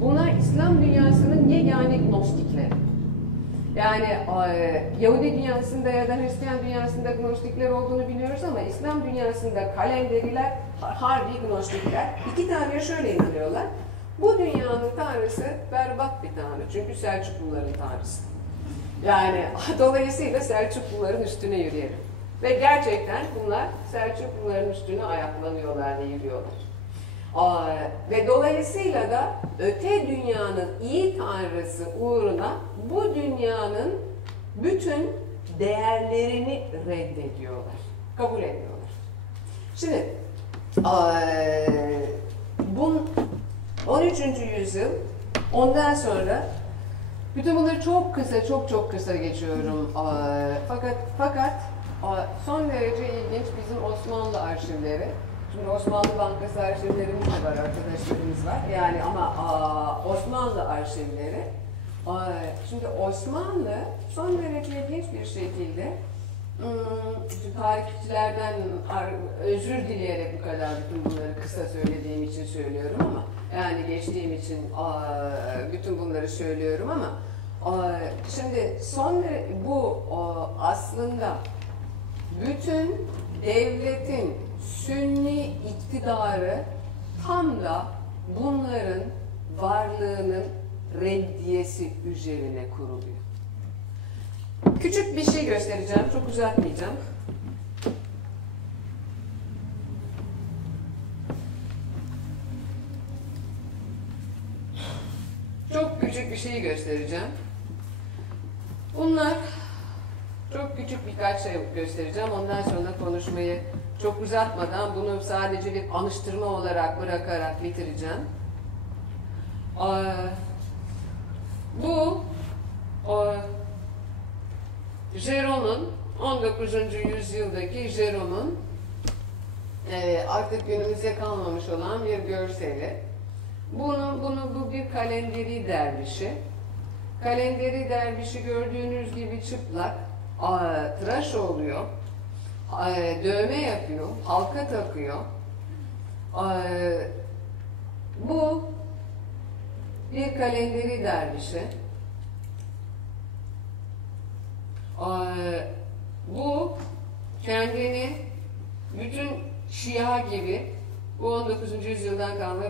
Bunlar İslam dünyasının yegane gnostikleri. Yani Yahudi dünyasında ya da Hristiyan dünyasında gnostikler olduğunu biliyoruz ama İslam dünyasında kalenderiler, harbi gnostikler. İki tanrıya şöyle inanıyorlar. Bu dünyanın tanrısı berbat bir tanrı. Çünkü Selçukluların tanrısı. Yani dolayısıyla Selçukluların üstüne yürüyelim. Ve gerçekten bunlar Selçukluların üstüne ayaklanıyorlar ve yürüyorlar. Ve dolayısıyla da öte dünyanın iyi tanrısı uğruna bu dünyanın bütün değerlerini reddediyorlar. Kabul etmiyorlar. Şimdi 13. yüzyıl ondan sonra Bütün bunları çok kısa, çok kısa geçiyorum. Fakat son derece ilginç bizim Osmanlı arşivleri. Şimdi Osmanlı Bankası arşivlerimiz de var, arkadaşlarımız var. Yani ama Osmanlı arşivleri. Şimdi Osmanlı son derece ilginç bir şekilde tarihçilerden özür dileyerek bu kadar bütün bunları kısa söylediğim için söylüyorum ama yani geçtiğim için bütün bunları söylüyorum ama şimdi bu aslında bütün devletin Sünni iktidarı tam da bunların varlığının reddiyesi üzerine kuruluyor. Küçük bir şey göstereceğim, çok uzatmayacağım. Çok küçük bir şey göstereceğim. Bunlar çok küçük birkaç şey göstereceğim. Ondan sonra konuşmayı çok uzatmadan bunu sadece bir anıştırma olarak bırakarak bitireceğim. Bu Jerome'un 19. yüzyıldaki Jerome'un artık günümüze kalmamış olan bir görseli. Bu bir kalenderi dervişi. Kalenderi dervişi gördüğünüz gibi çıplak, tıraş oluyor, dövme yapıyor, halka takıyor. Bu bir kalenderi dervişi. Bu kendini bütün Şia gibi, bu 19. yüzyıldan kalma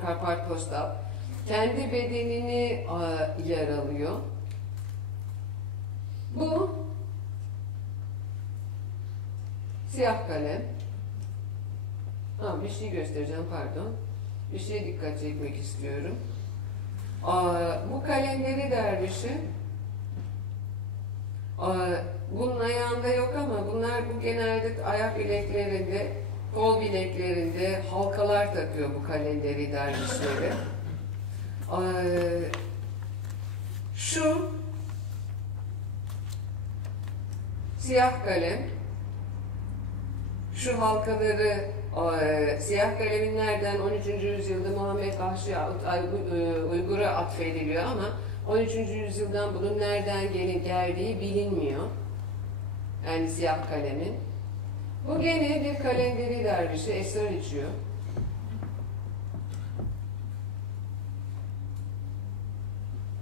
kartpostal, kendi bedenini yer alıyor. Bu siyah kalem. Bir şey göstereceğim, pardon. Bir şeye dikkat çekmek istiyorum. Bu kalenderi dervişi, bunun ayağında yok ama bu genelde ayak bileklerinde, kol bileklerinde halkalar takıyor bu kalenderi dervişleri. Şu siyah kalem, şu halkaları siyah kalemin nereden 13. yüzyılda Muhammed Vahşi Uygur'a atfediliyor ama 13. yüzyıldan bunun nereden geldiği bilinmiyor. Yani siyah kalemin. Bu gene bir kalenderi dervişi, esrar içiyor.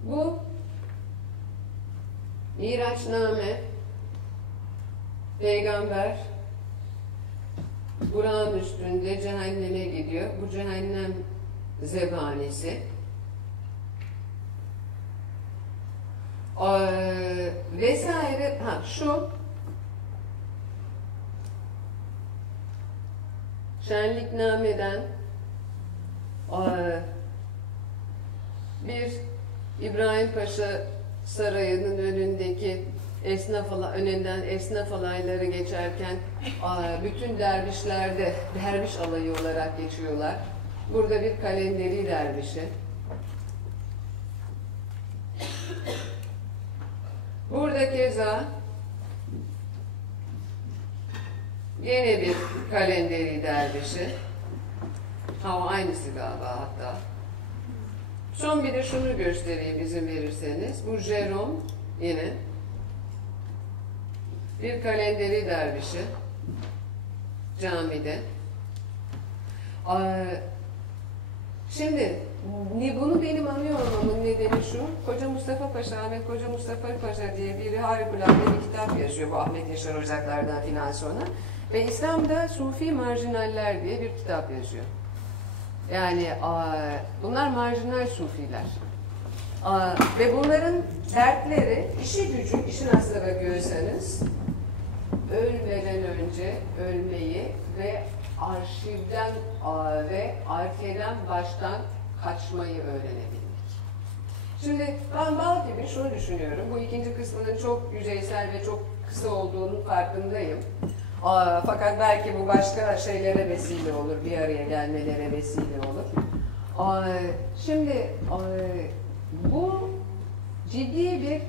Bu Miraçname, peygamber Burak'ın üstünde cehenneme gidiyor. Bu cehennem zebanisi. Vesaire. Şu Şenlikname'den bir İbrahim Paşa Sarayı'nın önündeki önünden esnaf alayları geçerken bütün dervişler de derviş alayı olarak geçiyorlar. Burada bir kalenderi dervişi. Burada keza yine bir kalenderi dervişi. Aynısı galiba hatta. Son bir de şunu göstereyim izin verirseniz. Bu Jerome yine bir kalenderi dervişi camide. Şimdi bunu benim anıyor olmamın nedeni şu. Koca Mustafa Paşa, Ahmet Koca Mustafa Paşa diye biri harikulade bir kitap yazıyor bu Ahmet Yaşar Ocaklar'dan filan sonra. Ve İslam'da Sufi Marjinaller diye bir kitap yazıyor. Yani bunlar marjinal sufiler. Ve bunların dertleri, işi gücü, işin aslına bakıyorsanız ölmeden önce ölmeyi ve arşivden ve arkeden baştan kaçmayı öğrenebilmek. Şimdi ben bal gibi şunu düşünüyorum. Bu ikinci kısmının çok yüzeysel ve çok kısa olduğunun farkındayım. Fakat belki bu başka şeylere vesile olur, bir araya gelmelere vesile olur. Şimdi bu ciddi bir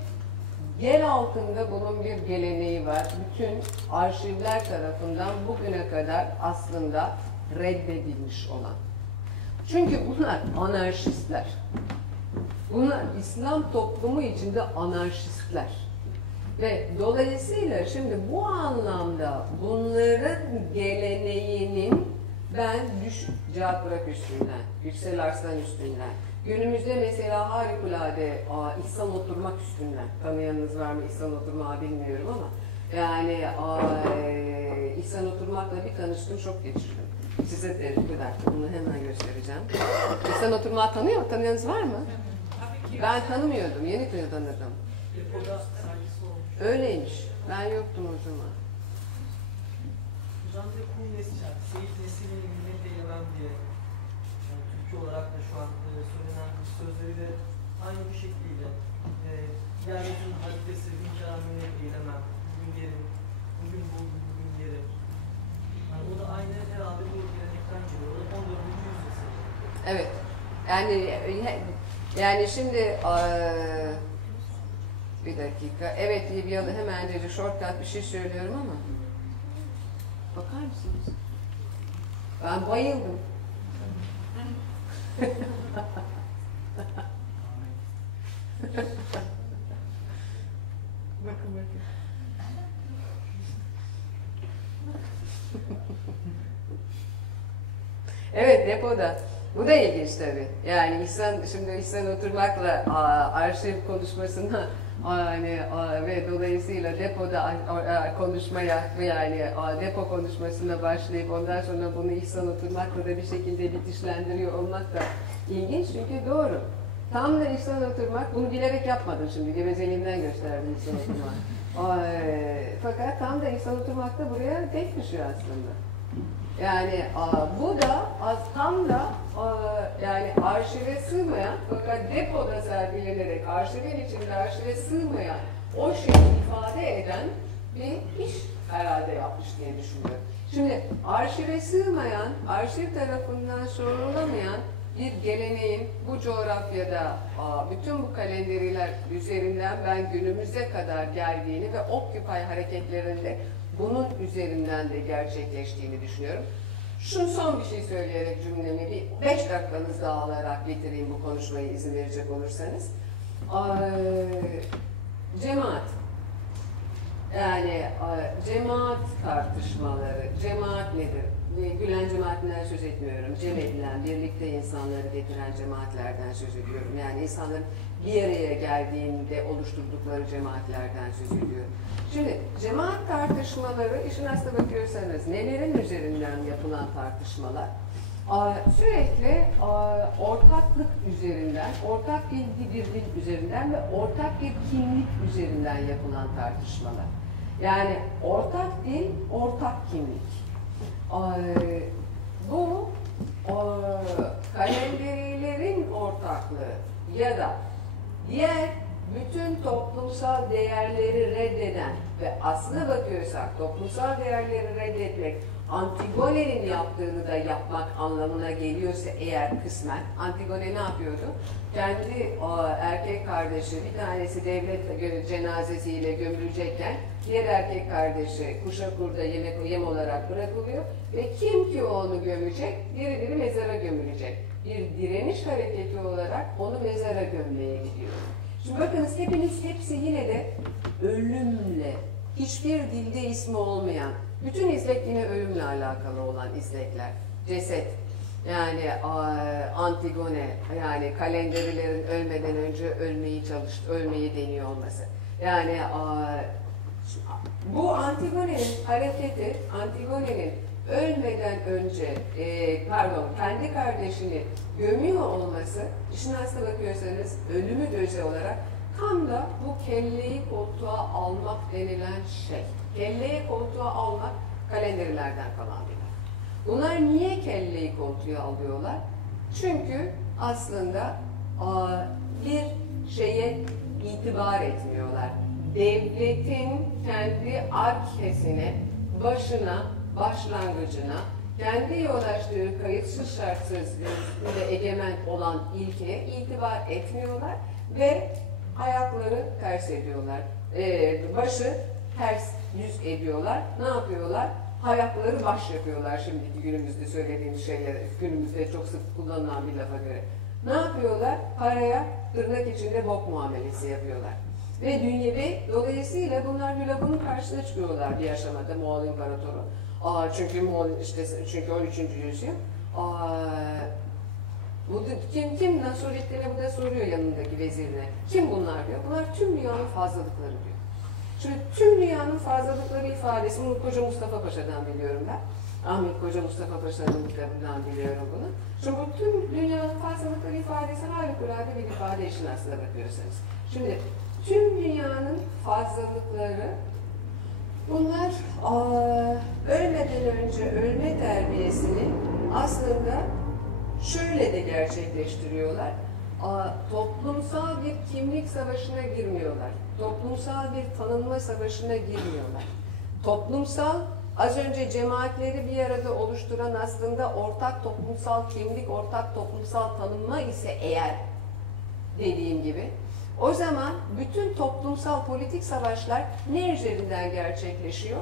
gel altında bunun bir geleneği var. Bütün arşivler tarafından bugüne kadar aslında reddedilmiş olan. Çünkü bunlar anarşistler. Bunlar İslam toplumu içinde anarşistler. Ve dolayısıyla şimdi bu anlamda bunların geleneğinin ben Cevap Bırak üstünden, Yüksel Arslan üstünden, günümüzde mesela harikulade İhsan Oturmak üstünden, tanıyanınız var mı İhsan Oturmak'ı bilmiyorum ama yani İhsan Oturmak'la bir tanıştım, çok geçirdim. Size de bir dakika bunu hemen göstereceğim. İhsan Oturmak'ı tanıyanınız var mı? Ben tanımıyordum, yeni tanıdım. Öyleymiş, ben yoktum o zaman. Hocam bir de kum nesli, Seyit Nesli'nin minnet eylemem diye yani Türkçe olarak da şu an söylenen sözleri de aynı bu şekliyle yeryüzünün haritesi hünkâr'a minnet eylemem, bugün yerim, bugün bu, bugün yerim. Yani o da aynı herhalde bu gelenekten geliyor. O da 14. yüzyıl. Evet, yani şimdi bir dakika, evet Libyalı hemencecik shortcut bir şey söylüyorum ama bakar mısınız? Ben bayıldım. Bakın. Evet, depoda. Bu da ilginç tabii. Yani İhsan Oturmak'la arşiv konuşmasına ve dolayısıyla depoda konuşmaya yani depo konuşmasına başlayıp ondan sonra bunu İhsan Oturmak'la da bir şekilde bitişlendiriyor olmak da ilginç çünkü doğru. Tam da İhsan Oturmak, bunu bilerek yapmadım şimdi, gevezeliğimden gösterdim İhsan Oturmak. Fakat tam da İhsan Oturmak da buraya denk düşüyor aslında. Yani bu da tam da yani arşive sığmayan fakat depoda sergilenerek arşivin içinde arşive sığmayan o şeyi ifade eden bir iş herhalde yapmış diye düşünüyorum. Şimdi arşive sığmayan, arşiv tarafından sorulamayan bir geleneğin bu coğrafyada bütün bu kalenderiler üzerinden ben günümüze kadar geldiğini ve Occupy hareketlerinde bunun üzerinden de gerçekleştiğini düşünüyorum. Şu son bir şey söyleyerek cümlemi bir 5 dakikanız daha alarak bitireyim bu konuşmayı izin verecek olursanız. Cemaat. Yani cemaat tartışmaları, cemaat nedir? Gülen cemaatinden söz etmiyorum. Cem edilen, birlikte insanları getiren cemaatlerden söz ediyorum. Yani insanların bir araya geldiğinde oluşturdukları cemaatlerden söz ediyorum. Şimdi cemaat tartışmaları, işin aslına bakıyorsanız nelerin üzerinden yapılan tartışmalar? Sürekli ortaklık üzerinden, ortak bir dil üzerinden ve ortak bir kimlik üzerinden yapılan tartışmalar. Yani ortak dil, ortak kimlik. Bu kalenderilerin ortaklığı ya da diğer bütün toplumsal değerleri reddeden ve aslına bakıyorsak toplumsal değerleri reddetmek Antigone'nin yaptığını da yapmak anlamına geliyorsa eğer kısmen, Antigone ne yapıyordu? Kendi erkek kardeşi, bir tanesi devlet cenazesiyle gömülecekken diğer erkek kardeşi kuşakurda yem olarak bırakılıyor ve kim ki onu gömecek, biri mezara gömülecek. Bir direniş hareketi olarak onu mezara gömmeye gidiyor. Şimdi bakınız hepsi yine de ölümle, hiçbir dilde ismi olmayan, bütün izlek yine ölümle alakalı olan izlekler. Ceset, yani Antigone, yani kalenderilerin ölmeden önce ölmeyi deniyor olması. Yani bu Antigone'nin hareketi, Antigone'nin ölmeden önce, kendi kardeşini gömüyor olması, işin aslına bakıyorsanız ölümü göze olarak tam da bu kelleyi koltuğa almak denilen şey. Kelleyi koltuğa almak kalenderilerden kalan bir laf. Bunlar niye kelleyi koltuğa alıyorlar? Çünkü aslında bir şeye itibar etmiyorlar. Devletin kendi arkesine, başına, başlangıcına, kendi yol açtığı kayıtsız şartsız üstünde egemen olan ilkeye itibar etmiyorlar ve ayakları ters ediyorlar. Başı ters yüz ediyorlar. Ne yapıyorlar? Ayakları baş yapıyorlar şimdiki günümüzde söylediğimiz şeyler, günümüzde çok sık kullanılan bir lafa göre. Ne yapıyorlar? Paraya tırnak içinde bok muamelesi yapıyorlar. Ve dünyevi, dolayısıyla bunlar Hülagü'nün karşısına çıkıyorlar bir aşamada Moğol İmparatoru. Çünkü 13. yüzyıl. Kim Nasrettin'e bu da soruyor yanındaki vezirine. Kim bunlar diyor. Bunlar tüm dünyanın fazlalıkları diyor. Şimdi tüm dünyanın fazlalıkları ifadesi, bunu Koca Mustafa Paşa'dan biliyorum ben. Ahmet Koca Mustafa Paşa'nın kitabından biliyorum bunu. Şimdi bu tüm dünyanın fazlalıkları ifadesi harikulade bir ifade işin aslına bakıyorsanız. Şimdi tüm dünyanın fazlalıkları, bunlar ölmeden önce ölme terbiyesini aslında şöyle de gerçekleştiriyorlar. Toplumsal bir kimlik savaşına girmiyorlar. Toplumsal bir tanınma savaşına girmiyorlar. Toplumsal, az önce cemaatleri bir arada oluşturan aslında ortak toplumsal kimlik, ortak toplumsal tanınma ise eğer dediğim gibi, o zaman bütün toplumsal politik savaşlar ne üzerinden gerçekleşiyor?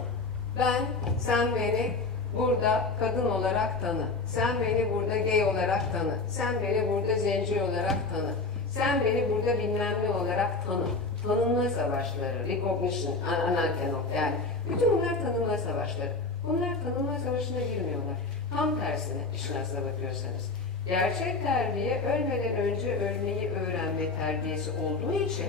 Sen beni burada kadın olarak tanı. Sen beni burada gay olarak tanı. Sen beni burada zenci olarak tanı. Sen beni burada bilmem ne olarak tanı. Tanınma savaşları, recognition, anarkenok yani. Bütün bunlar tanınma savaşları. Bunlar tanınma savaşına girmiyorlar. Tam tersine işin aslına bakıyorsanız. Gerçek terbiye ölmeden önce ölmeyi öğrenme terbiyesi olduğu için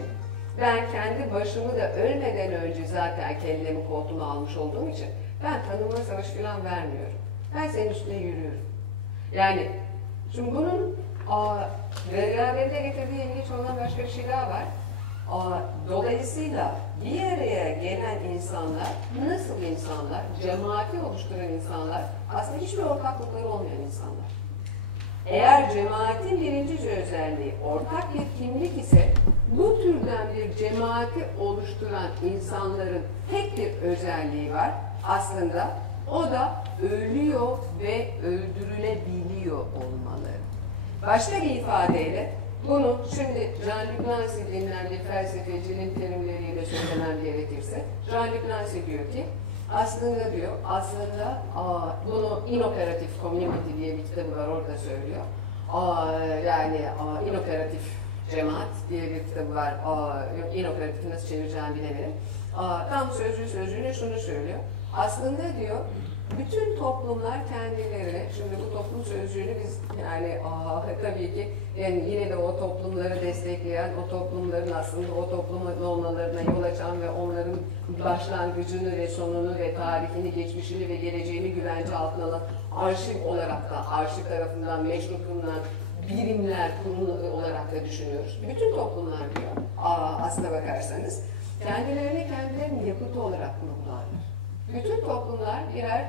ben kendi başımı da ölmeden önce zaten kendimi koltuğuma almış olduğum için ben tanınma savaşı falan vermiyorum. Ben senin üstüne yürüyorum. Yani şimdi bunun beraberinde getirdiği ilginç olan başka bir şey daha var. Dolayısıyla bir araya gelen insanlar, nasıl insanlar, cemaati oluşturan insanlar, aslında hiçbir ortaklıkları olmayan insanlar. Eğer cemaatin birinci özelliği ortak bir kimlik ise, bu türden bir cemaati oluşturan insanların tek bir özelliği var aslında. O da ölüyor ve öldürülebiliyor olmaları. Başka bir ifadeyle, bunu şimdi Jean-Luc Nancy denilen bir felsefecinin terimleriyle söylemem gerekirse, Jean-Luc Nancy diyor ki, aslında bunu Inoperative Community diye bir kitabı var, orada söylüyor. Inoperatif Cemaat diye bir kitabı var. Inoperatif nasıl çevireceğimi bilemedim. Tam sözcüğüne şunu söylüyor. Aslında diyor, bütün toplumlar kendilerine, şimdi bu toplum sözcüğünü biz tabii ki yani yine de o toplumları destekleyen, o toplumların aslında o toplumun olmalarına yol açan ve onların başlangıcını ve sonunu ve tarihini, geçmişini ve geleceğini güvence altına alan arşiv olarak da, arşiv tarafından meşru kılınan birimler, kurum olarak da düşünüyoruz. Bütün toplumlar diyor, aslına bakarsanız, kendilerinin yapıtı olarak kurgularlar. Bütün toplumlar birer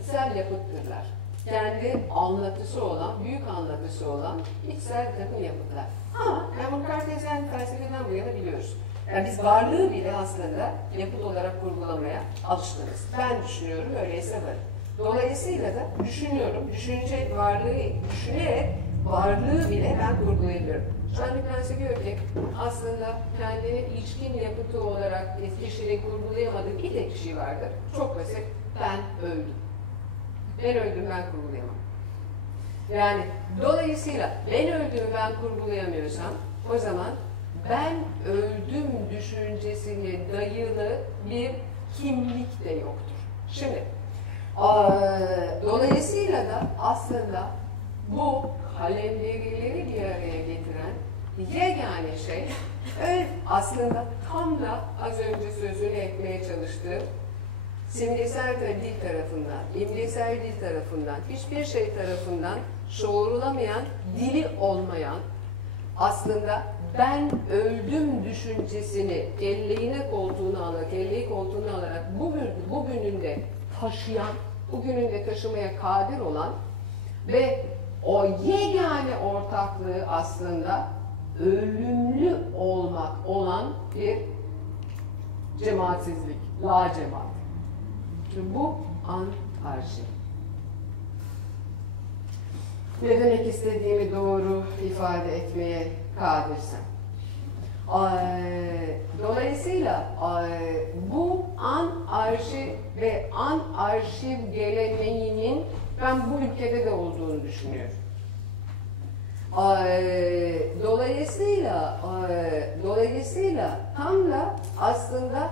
içsel yapıttırlar. Kendi anlatısı olan, büyük anlatısı olan içsel takım yapıtlar. Ama bunu Kartezyen felsefeden bu yana biliyoruz. Yani biz varlığı bile aslında yapıt olarak kurgulamaya alışkınız. Ben düşünüyorum, öyleyse varım. Dolayısıyla da düşünüyorum, düşünce varlığı düşünerek varlığı bile ben kurgulayabiliyorum. Jean-Luc Nancy diyor ki aslında kendini içkin yapıtı olarak kişinin kurgulayamadığı bir tek kişi vardır. Çok basit, ben öldüm. Ben öldüm, ben kurgulayamam. Yani dolayısıyla ben öldüğümü ben kurgulayamıyorsam o zaman ben öldüm düşüncesine dayalı bir kimlik de yoktur. Şimdi dolayısıyla da aslında bu kalemlerileri bir araya getiren yegane şey aslında tam da az önce sözünü etmeye çalıştığım simgesel dil tarafından, imgesel dil tarafından, hiçbir şey tarafından şuurulamayan, dili olmayan, aslında ben öldüm düşüncesini kelleği koltuğuna alarak bugünün de taşıyan, bugünün de taşımaya kadir olan ve o yegane ortaklığı aslında ölümlü olmak olan bir cemaatsizlik, la cemaat. Çünkü bu anarşi. Ne demek istediğimi doğru ifade etmeye kadirsem. Dolayısıyla bu anarşi ve anarşiv geleneğinin ben bu ülkede de olduğunu düşünüyorum. Dolayısıyla tam da aslında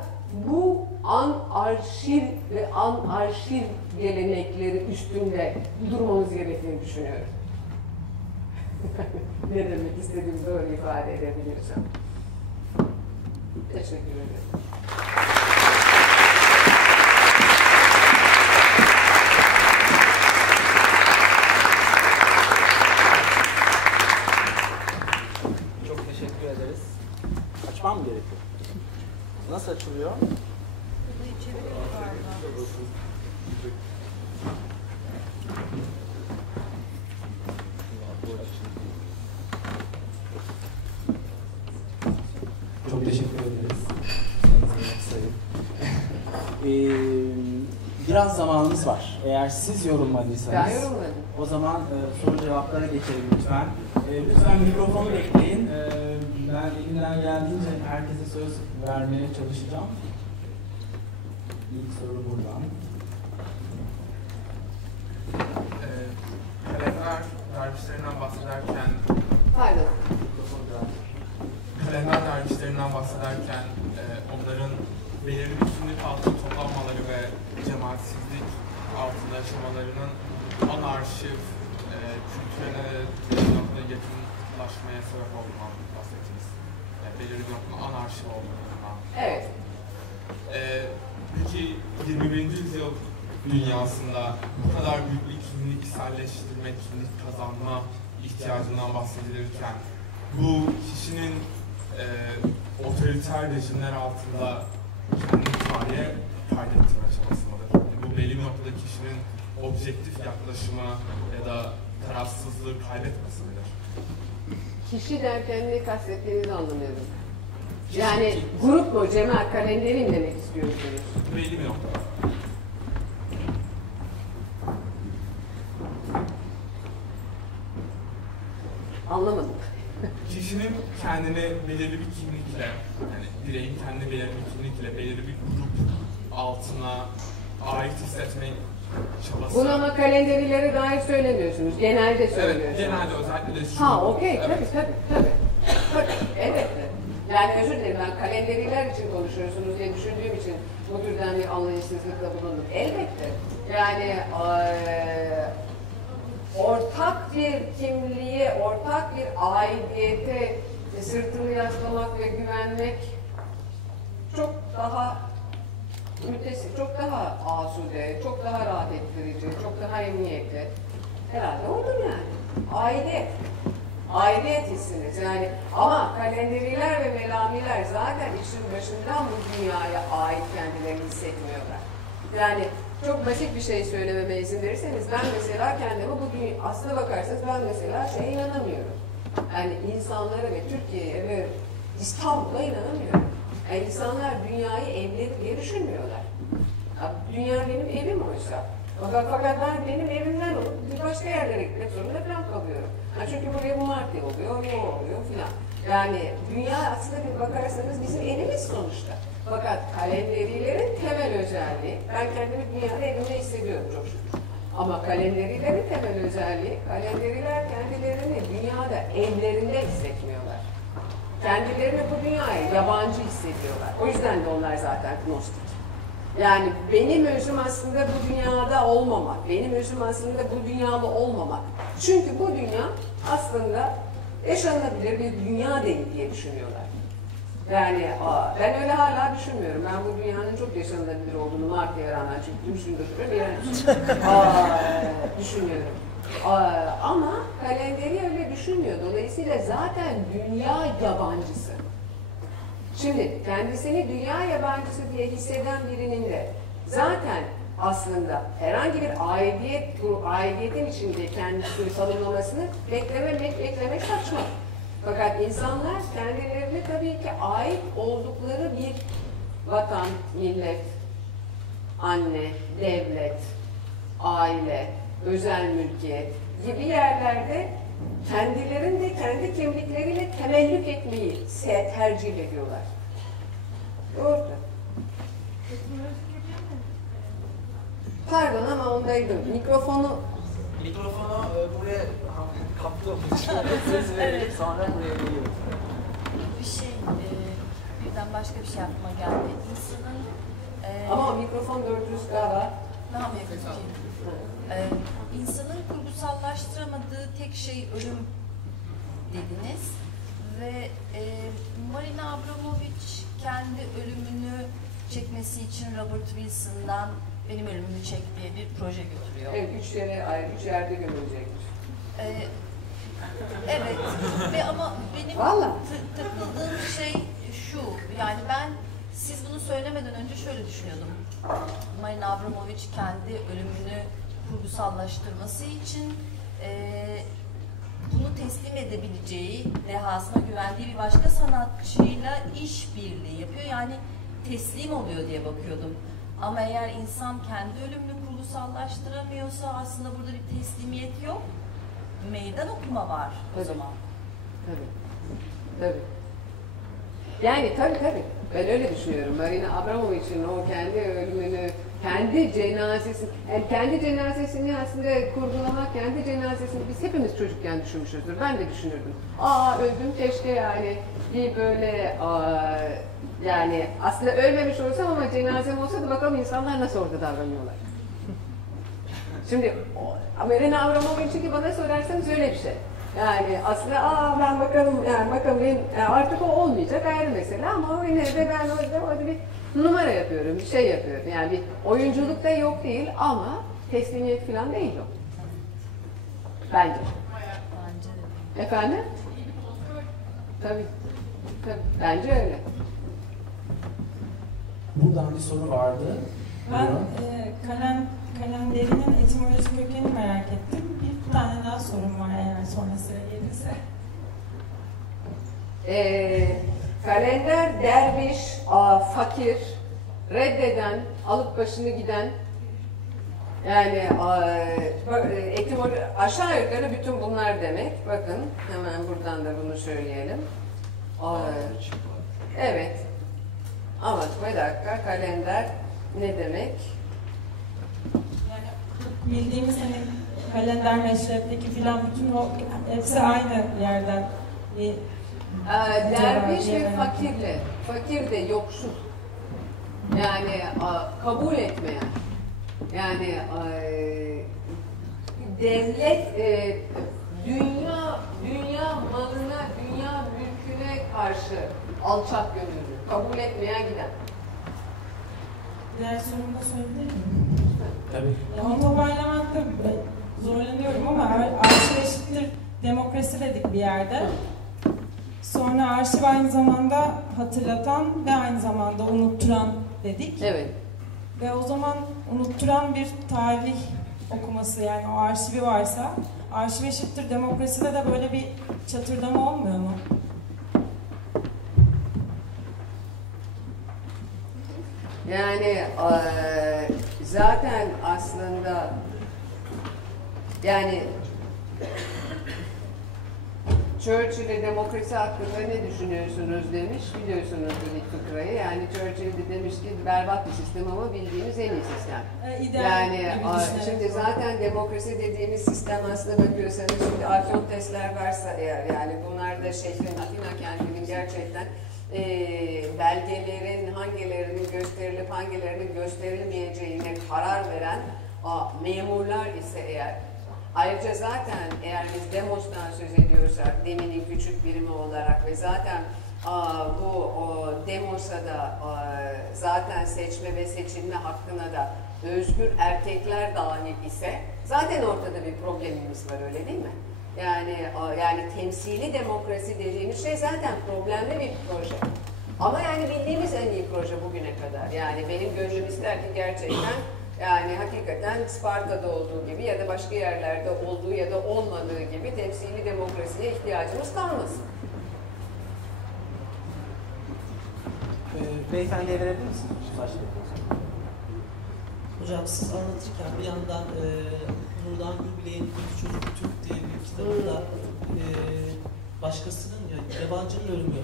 bu anarşiv ve anarşiv gelenekleri üstünde durmamız gerektiğini düşünüyorum. Ne demek istediğimi doğru ifade edebilirsem. Teşekkür ederim. Çok teşekkür ederiz. Açmam mı gerekiyor? Nasıl açılıyor? Çok teşekkür ederiz. Biraz zamanımız var. Eğer siz yorumladıysanız, Ben yorumladım. o zaman soru cevaplara geçelim lütfen. Lütfen mikrofonu bekleyin. Ben elimden geldiğince herkese söz vermeye çalışacağım. İlk soru buradan. Kalender dervişlerinden bahsederken Pardon. kalender dervişlerinden bahsederken onların belirli bir kimlik altında toplanmaları ve cemaatsizlik altında yaşamalarının anarşiv kültürüne bir noktada yakınlaşmaya sebep olduğundan bahsettiniz. Yani belirli bir noktada anarşiv olduğundan. Evet. Peki 21. yüzyıl dünyasında bu kadar büyük bir kimlikselleştirme, kimlik kazanma ihtiyacından bahsedilirken bu kişinin otoriter rejimler altında kendini tarihe kaydettirme aşaması mıdır? Bu belli bir noktada kişinin objektif yaklaşımı ya da tarafsızlığı kaybetmesi midir? Kişi derken ne kastettiğinizi anlamıyorum. Yani grup mu, cemaat, kalenderin demek istiyorsunuz? Belli bir noktada. Anlamadım. Kişinin kendini belirli bir kimlikle, yani bireyin kendini belirli bir kimlikle, belirli bir grup altına ait hissetme çabası. Bunu ama kalenderilere dair söylemiyorsunuz. Genelde söylüyorsunuz. Evet, genelde özellikle de şu. Ha, okey. Evet. Tabii. Elbette. Yani özür dilerim, ben kalenderiler için konuşuyorsunuz diye düşündüğüm için bu türden bir anlayışsızlıkla bulundum. Elbette. Yani ortak bir kimliğe, ortak bir aidiyete sırtını yaslamak ve güvenmek çok daha mütesip, çok daha asude, çok daha rahat ettirici, çok daha emniyetli. Herhalde olur yani. Aidiyet hissiniz yani. Ama kalenderiler ve melamiler zaten işin başından bu dünyaya ait kendilerini hissetmiyorlar. Yani çok basit bir şey söylememe izin verirseniz ben mesela kendimi bu dünya, aslına bakarsanız ben mesela şeye inanamıyorum. Yani insanlara ve Türkiye'ye ve İstanbul'a inanamıyorum. Yani insanlar dünyayı evleri diye düşünmüyorlar. Ya, dünya benim evim oysa. Fakat ben benim evimden olup bir başka yerlere gitmek zorunda falan kalıyorum. Yani çünkü buraya bu marka oluyor, o oluyor filan. Yani dünya aslında bir bakarsanız bizim evimiz sonuçta. Fakat kalenderilerin temel özelliği, ben kendimi dünyada evimde hissediyorum çok şükür. Ama kalenderilerin temel özelliği, kalenderiler kendilerini dünyada evlerinde hissetmiyorlar. Kendilerini bu dünyaya yabancı hissediyorlar. O yüzden de onlar zaten gnostik. Yani benim özüm aslında bu dünyada olmamak, benim özüm aslında bu dünyalı olmamak. Çünkü bu dünya aslında yaşanabilir bir dünya değil diye düşünüyorlar. Yani ben öyle hala düşünmüyorum. Ben bu dünyanın çok yaşanılabilir olduğunu Mart'ya rağmen çünkü düşündüm. Düşünüyorum. Ama kalenderi öyle düşünmüyor. Dolayısıyla zaten dünya yabancısı. Şimdi kendisini dünya yabancısı diye hisseden birinin de zaten aslında herhangi bir aidiyetin içinde kendisini tanımlamasını beklemek saçma. Fakat insanlar kendilerine tabii ki ait oldukları bir vatan, millet, anne, devlet, aile, özel mülkiyet gibi yerlerde kendilerinde kendi kimlikleriyle temellük etmeyi tercih ediyorlar. Doğru. Pardon ama ondaydım. Mikrofonu Buraya kaptım. Söz verelim sonra buraya geliyorum. Bir şey, birden başka bir şey aklıma geldi. İnsanın... ama mikrofon 400 galiba. Ne yapayım? İnsanın kurgusallaştıramadığı tek şey ölüm dediniz. Ve Marina Abramovic kendi ölümünü çekmesi için Robert Wilson'dan benim ölümümü çek diye bir proje götürüyor. Evet, 3 yere ayrı, 3 yerde gömülecekmiş. Evet ve ama benim takıldığım şey şu, yani ben siz bunu söylemeden önce şöyle düşünüyordum. Marina Abramovic kendi ölümünü kurgusallaştırması için bunu teslim edebileceği, dehasına güvendiği bir başka sanatçıyla işbirliği yapıyor. Yani teslim oluyor diye bakıyordum. Ama eğer insan kendi ölümünü kurgusallaştıramıyorsa aslında burada bir teslimiyet yok. Meydan okuma var o zaman. Tabii. Yani tabii. Ben öyle düşünüyorum. Marina Abramovic'in o kendi ölümünü, kendi cenazesini aslında kurgulamak, kendi cenazesini biz hepimiz çocukken düşünmüşüzdür. Ben de düşünürdüm. Öldüm keşke yani bir böyle yani aslında ölmemiş olsam ama cenazem olsa da bakalım insanlar nasıl orada davranıyorlar. Şimdi Marina Abramovic'i bana sorarsanız öyle bir şey. Yani aslında ben bakalım benim artık o olmayacak ayrı mesele ama yine de ben orada bir numara yapıyorum, bir şey yapıyorum. Yani bir oyunculuk da yok değil ama teslimiyet falan değil o. Bence. Efendim? Tabii. Bence öyle. Buradan bir soru vardı. Ben kalenderinin etimolojik kökenini merak ettim. Bir tane daha sorum var eğer sonra sıra gelirse. Kalender, derviş, fakir, reddeden, alıp başını giden, yani aşağı yukarı bütün bunlar demek. Bakın hemen buradan da bunu söyleyelim. Evet. Ama bir dakika, kalender ne demek? Yani bildiğimiz hani kalender meşreптeki filan bütün o hepsi aynı yerden bir derviş ve fakirle. Fakir de yoksul. Yani kabul etmeyen. Yani devlet dünya malına, dünya mülküne karşı alçak gönüllü. Kabul etmeyen giden. Diğer sorumu da söyleyebilir miyim? Tabii. Onu toparlamakta zorlanıyorum ama arşiv eşittir demokrasi dedik bir yerde. Sonra arşiv aynı zamanda hatırlatan ve aynı zamanda unutturan dedik. Evet. Ve o zaman unutturan bir tarih okuması, yani o arşivi varsa arşiv eşittir demokraside de böyle bir çatırdama olmuyor mu? Yani zaten aslında yani Churchill'e demokrasi hakkında ne düşünüyorsunuz demiş, biliyorsunuzdur ilk fıkrayı. Yani Churchill de demiş ki berbat bir sistem ama bildiğimiz en iyi sistem. Yani şimdi zaten demokrasi dediğimiz sistem aslında bakıyorsanız şimdi afyon testler varsa eğer, yani bunlar da şehrin, Atina kentinin gerçekten belgelerin hangilerinin gösterilip hangilerinin gösterilmeyeceğine karar veren memurlar ise eğer, ayrıca zaten eğer biz demostan söz ediyorsak deminin küçük birimi olarak ve zaten bu demosa da zaten seçme ve seçilme hakkına da özgür erkekler dahil ise zaten ortada bir problemimiz var, öyle değil mi? Yani temsili demokrasi dediğimiz şey zaten problemli bir proje. Ama yani bildiğimiz en iyi proje bugüne kadar. Yani benim gönlüm ister ki gerçekten yani hakikaten Sparta'da olduğu gibi ya da başka yerlerde olduğu ya da olmadığı gibi temsili demokrasiye ihtiyacımız kalmasın. Beyefendiye verebilir misiniz? Hocam siz anlatırken bir yandan Nurdan Gülbilek'in Kötü Çocuk Türk diye bir kitabında başkasının, yabancının ölümü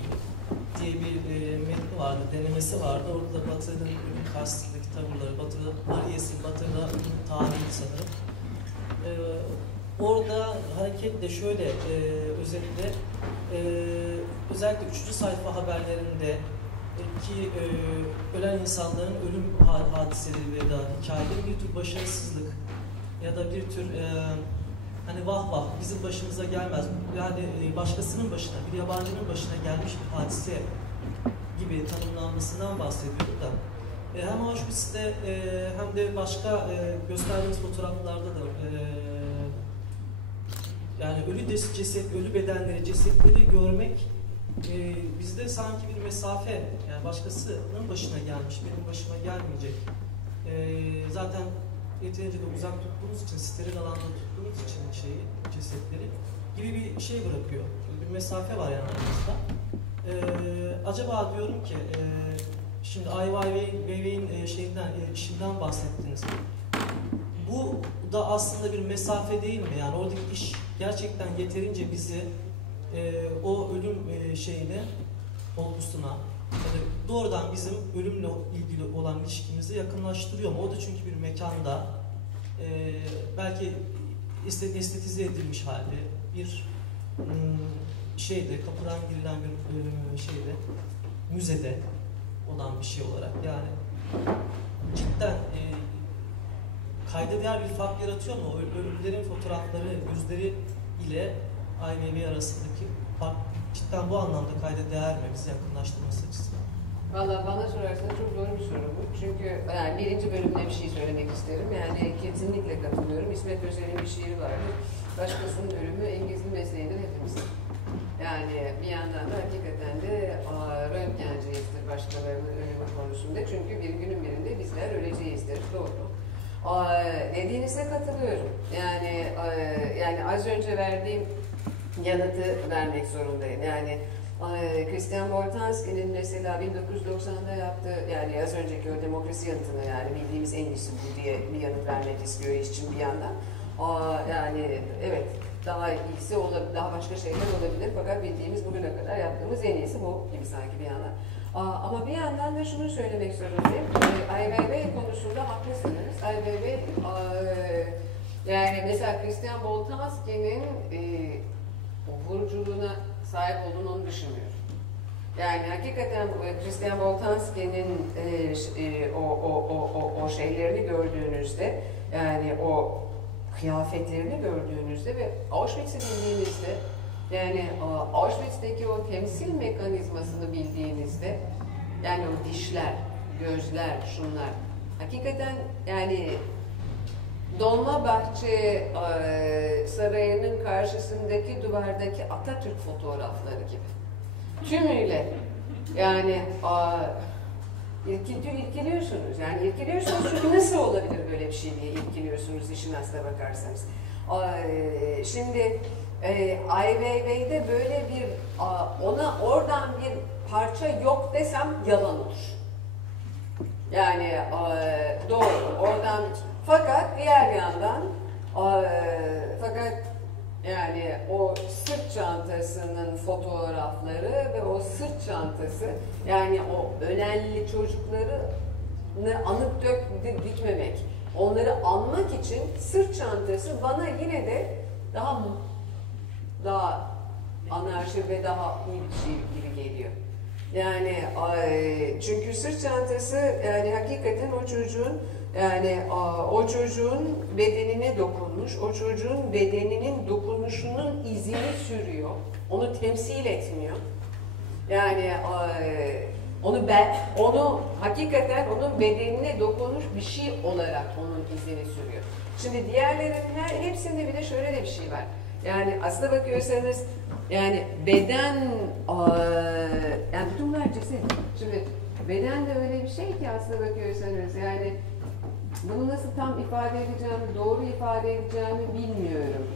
diye bir metni vardı, denemesi vardı. Orada da Batı'nın ölüm karşısındaki tavırları, Batı, Maries'in Batı'da ölüm tarihi sanırım. Orada hareketle şöyle özetle özellikle 3. sayfa haberlerinde ki ölen insanların ölüm hadiseleri ve da hikayeleri bir tür başarısızlık ya da bir tür hani vah vah bizim başımıza gelmez, yani başkasının başına, bir yabancının başına gelmiş bir hadise gibi tanımlanmasından bahsediyorum da hem Auschwitz'te hem de başka gösterdiğimiz fotoğraflarda da yani ölü bedenleri, cesetleri görmek bizde sanki bir mesafe, yani başkasının başına gelmiş, benim başıma gelmeyecek. Zaten yeterince de uzak tuttuğumuz için, steril alanda tuttuğumuz için cesetleri gibi bir şey bırakıyor. Bir mesafe var yani aramızda. Acaba diyorum ki, şimdi Ai Weiwei'nin işinden bahsettiniz. Bu da aslında bir mesafe değil mi? Yani oradaki iş gerçekten yeterince bizi o ölüm olgusuna doğrudan bizim ölümle ilgili olan ilişkimizi yakınlaştırıyor mu? O da çünkü bir mekanda belki estetize edilmiş halde bir kapıdan girilen bir müzede olan bir şey olarak, yani cidden kayda değer bir fark yaratıyor mu? Ölülerin fotoğrafları, yüzleri ile Ai Weiwei arasındaki fark cidden bu anlamda kayda değer mi bizi yakınlaştırması açısından? Valla bana sorarsanız çok zor bir soru bu. Çünkü yani birinci bölümde bir şey söylemek isterim. Yani kesinlikle katılıyorum. İsmet Özel'in bir şiiri vardır. Başkasının ölümü en gizli mesleğidir hepimizin. Yani bir yandan da hakikaten de röntgenciyizdir başkalarının ölümü konusunda. Çünkü bir günün birinde bizler öleceğizdir. Doğru. Dediğinize katılıyorum. Yani az önce verdiğim yanıtı vermek zorundayım. Yani Christian Boltanski'nin mesela 1990'da yaptığı, yani az önceki o demokrasi yanıtını, yani bildiğimiz en iyisi bu diye bir yanıt vermek istiyor işçim bir yandan. Yani evet, daha iyisi olabilir, daha başka şeyler olabilir fakat bildiğimiz bugüne kadar yaptığımız en iyisi bu gibi sanki bir yandan. Ama bir yandan da şunu söylemek zorundayım. Ai Weiwei konusunda haklısınız. Ai Weiwei, yani mesela Christian Boltanski'nin vuruculuğuna sahip olduğunu onu düşünmüyorum. Yani hakikaten Christian Boltanski'nin o şeylerini gördüğünüzde, yani o kıyafetlerini gördüğünüzde ve Auschwitz'i bildiğinizde, yani Auschwitz'teki o temsil mekanizmasını bildiğinizde, yani o dişler, gözler, şunlar, hakikaten yani Dolmabahçe Sarayı'nın karşısındaki duvardaki Atatürk fotoğrafları gibi. Tümüyle yani irkiliyorsunuz. Yani irkiliyorsunuz çünkü nasıl olabilir böyle bir şey diye irkiliyorsunuz işin aslına bakarsanız. Şimdi Ai Weiwei'de böyle bir ona oradan bir parça yok desem yalan olur. Yani doğru oradan, fakat diğer yandan yani o sırt çantasının fotoğrafları ve o sırt çantası, yani o ölenli çocukları anıp dikmemek, onları anmak için sırt çantası bana yine de daha anarşi ve daha iyi bir şey gibi geliyor. Yani çünkü sırt çantası, yani hakikaten o çocuğun bedenine dokunmuş, o çocuğun bedeninin dokunuşunun izini sürüyor, onu temsil etmiyor. Yani onu hakikaten onun bedenine dokunmuş bir şey olarak onun izini sürüyor. Şimdi diğerlerinin hepsinde bir de şöyle de bir şey var. Yani aslına bakıyorsanız, yani beden, yani bütün bunlar ceset. Şimdi beden de öyle bir şey ki aslına bakıyorsanız, yani bunu nasıl tam ifade edeceğimi, doğru ifade edeceğimi bilmiyorum.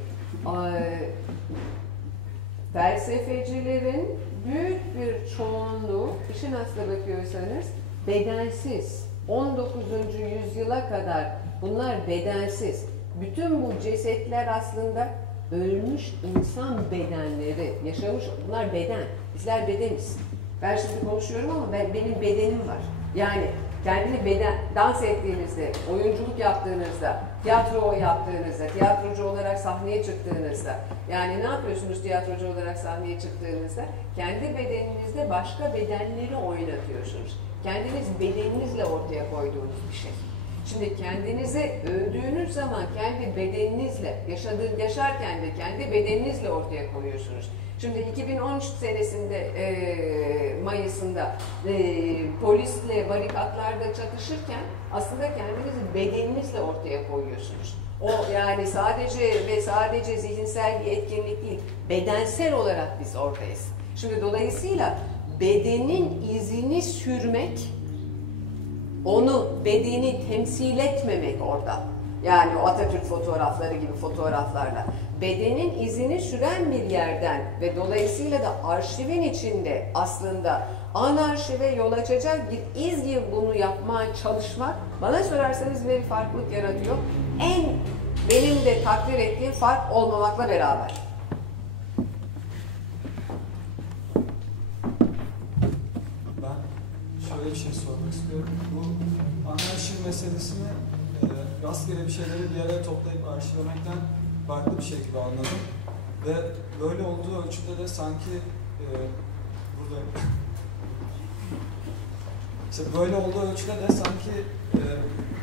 Felsefecilerin büyük bir çoğunluğu, işin aslına bakıyorsanız, bedensiz. 19. yüzyıla kadar bunlar bedensiz. bütün bu cesetler aslında ölmüş insan bedenleri, yaşamış, bunlar beden, bizler bedeniz. Ben şimdi konuşuyorum ama benim bedenim var. Yani kendini beden, dans ettiğinizde, oyunculuk yaptığınızda, tiyatro yaptığınızda, tiyatrocu olarak sahneye çıktığınızda, yani ne yapıyorsunuz tiyatrocu olarak sahneye çıktığınızda? Kendi bedeninizde başka bedenleri oynatıyorsunuz. Kendiniz bedeninizle ortaya koyduğunuz bir şey. Şimdi kendinizi öldüğünüz zaman kendi bedeninizle, yaşarken de kendi bedeninizle ortaya koyuyorsunuz. Şimdi 2013 senesinde Mayıs'ında polisle barikatlarda çatışırken aslında kendinizi bedeninizle ortaya koyuyorsunuz. O yani sadece zihinsel bir etkinlik değil, bedensel olarak biz oradayız. Şimdi dolayısıyla bedenin izini sürmek, bedeni temsil etmemek orada. Yani o Atatürk fotoğrafları gibi fotoğraflarla. Bedenin izini süren bir yerden ve dolayısıyla da arşivin içinde aslında anarşive yol açacak bir iz gibi bunu yapmaya çalışmak bana sorarsanız bir farklılık yaratıyor. Benim de takdir ettiğim fark olmamakla beraber. Ben şöyle bir şey sormak istiyorum. Bu anarşi meselesini rastgele bir şeyleri bir araya toplayıp arşivlemekten farklı bir şey gibi anladım. Ve böyle olduğu ölçüde de sanki burada işte böyle olduğu ölçüde de sanki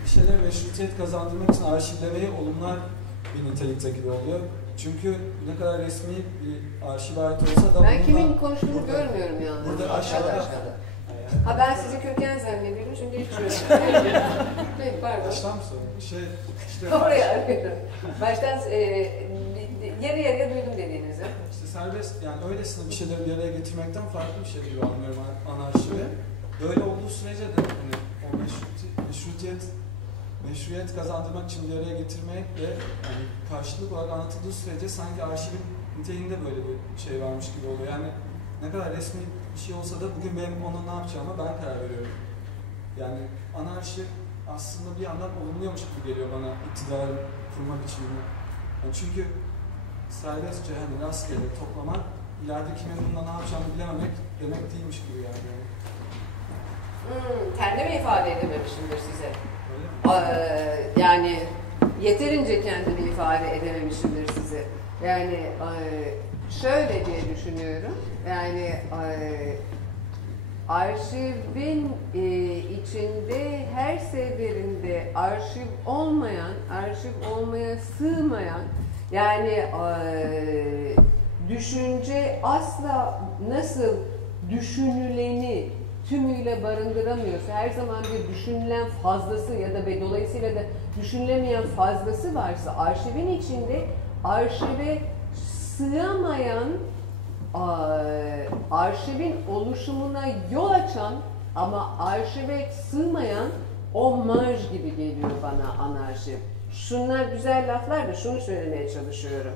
bir şeyler meşrutiyet kazandırmak için arşivlemeyi olumlar bir nitelikte gibi oluyor. Çünkü ne kadar resmi bir arşiv ait olsa da ben kimin konuştuğunu görmüyorum yalnız. Burada aşağıda. Ha ben sizi köken zannediyorum, şimdi hiç öyle. Pardon. Baştan mı sorayım? İşte oraya arıyorum. Baştan yarı yarıya duydum dediğinizi. İşte serbest, yani öylesine bir şeyleri bir araya getirmekten farklı bir şey gibi anlıyorum anarşivi. Böyle olduğu sürece de hani o meşruiyet kazandırmak için bir araya getirmek ve yani karşılık olarak anlatıldığı sürece sanki arşivin niteliğinde böyle bir şey varmış gibi oluyor. Yani ne kadar resmi bir şey olsa da bugün benim ona ne yapacağıma ben karar veriyorum. Yani anarşi aslında bir yandan olumluyormuş gibi geliyor bana iktidar kurmak için. Yani çünkü serbestçe hani rastgele toplamak, ileride kimin bununla ne yapacağını bilememek demek değilmiş gibi yani. Kendimi ifade edememişimdir size. Yani yeterince kendimi ifade edememişimdir size. Yani şöyle diye düşünüyorum. Yani arşivin içinde her seferinde arşiv olmaya sığmayan, yani düşünce asla nasıl düşünüleni tümüyle barındıramıyorsa, her zaman bir düşünülen fazlası ya da dolayısıyla da düşünülemeyen fazlası varsa, arşivin içinde arşive sığamayan, arşivin oluşumuna yol açan ama arşive sığmayan o marj gibi geliyor bana anarşi. Şunlar güzel laflar da şunu söylemeye çalışıyorum.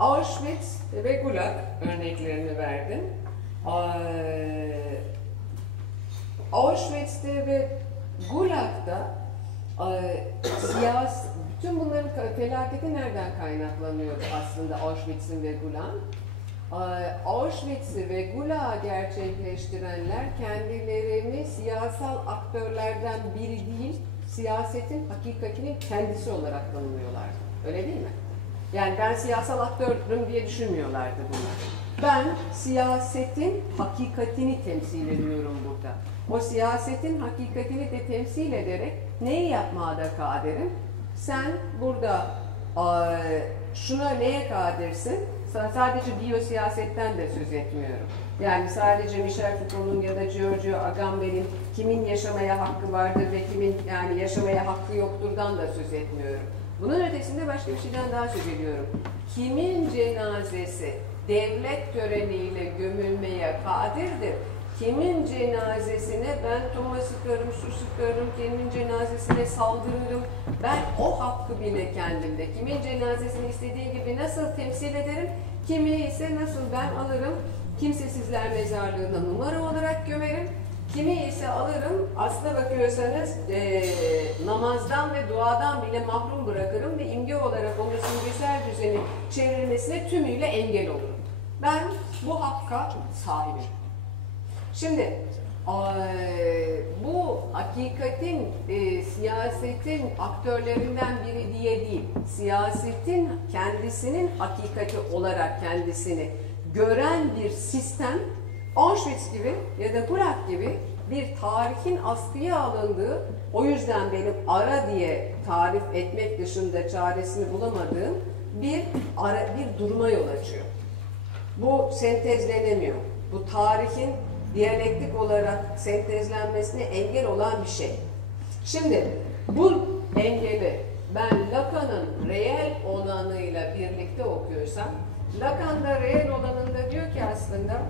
Auschwitz ve Gulag örneklerini verdim. Auschwitz'te ve Gulag'da bütün bunların felaketi nereden kaynaklanıyordu aslında Auschwitz'in ve Gulag'ın? Auschwitz'i ve Gulag'ı gerçekleştirenler kendilerini siyasal aktörlerden biri değil, siyasetin hakikatinin kendisi olarak tanımlıyorlardı. Öyle değil mi? Yani ben siyasal aktörüm diye düşünmüyorlardı bunlar. Ben siyasetin hakikatini temsil ediyorum burada. O siyasetin hakikatini de temsil ederek neyi yapmaya da kaderim? Sen burada şuna neye kadirsin? Sadece biyosiyasetten de söz etmiyorum. Yani sadece Michel Foucault'un ya da Giorgio Agamben'in kimin yaşamaya hakkı vardır ve kimin yani yaşamaya hakkı yokturdan da söz etmiyorum. Bunun ötesinde başka bir şeyden daha söz ediyorum. Kimin cenazesi devlet töreniyle gömülmeye kadirdir? Kimin cenazesine ben toma sıkarım, su sıkarım, kimin cenazesine saldırırım, ben o hakkı bile kendimde. Kimin cenazesini istediği gibi nasıl temsil ederim, kimi ise nasıl ben alırım, kimsesizler mezarlığına numara olarak gömerim, Kimi ise alırım, aslına bakıyorsanız namazdan ve duadan bile mahrum bırakırım ve imge olarak onun simgesel düzeni çevrilmesine tümüyle engel olurum. Ben bu hakka sahibim. Şimdi bu hakikatin, siyasetin aktörlerinden biri diye değil, siyasetin kendisinin hakikati olarak kendisini gören bir sistem, Auschwitz gibi ya da Prag gibi bir tarihin askıya alındığı, o yüzden benim ara diye tarif etmek dışında çaresini bulamadığım bir duruma yol açıyor. Bu sentezlenemiyor. Bu tarihin diyalektik olarak sentezlenmesine engel olan bir şey. Şimdi bu engeli ben Lacan'ın reel olanıyla birlikte okuyorsam, Lacan da reel olanında diyor ki aslında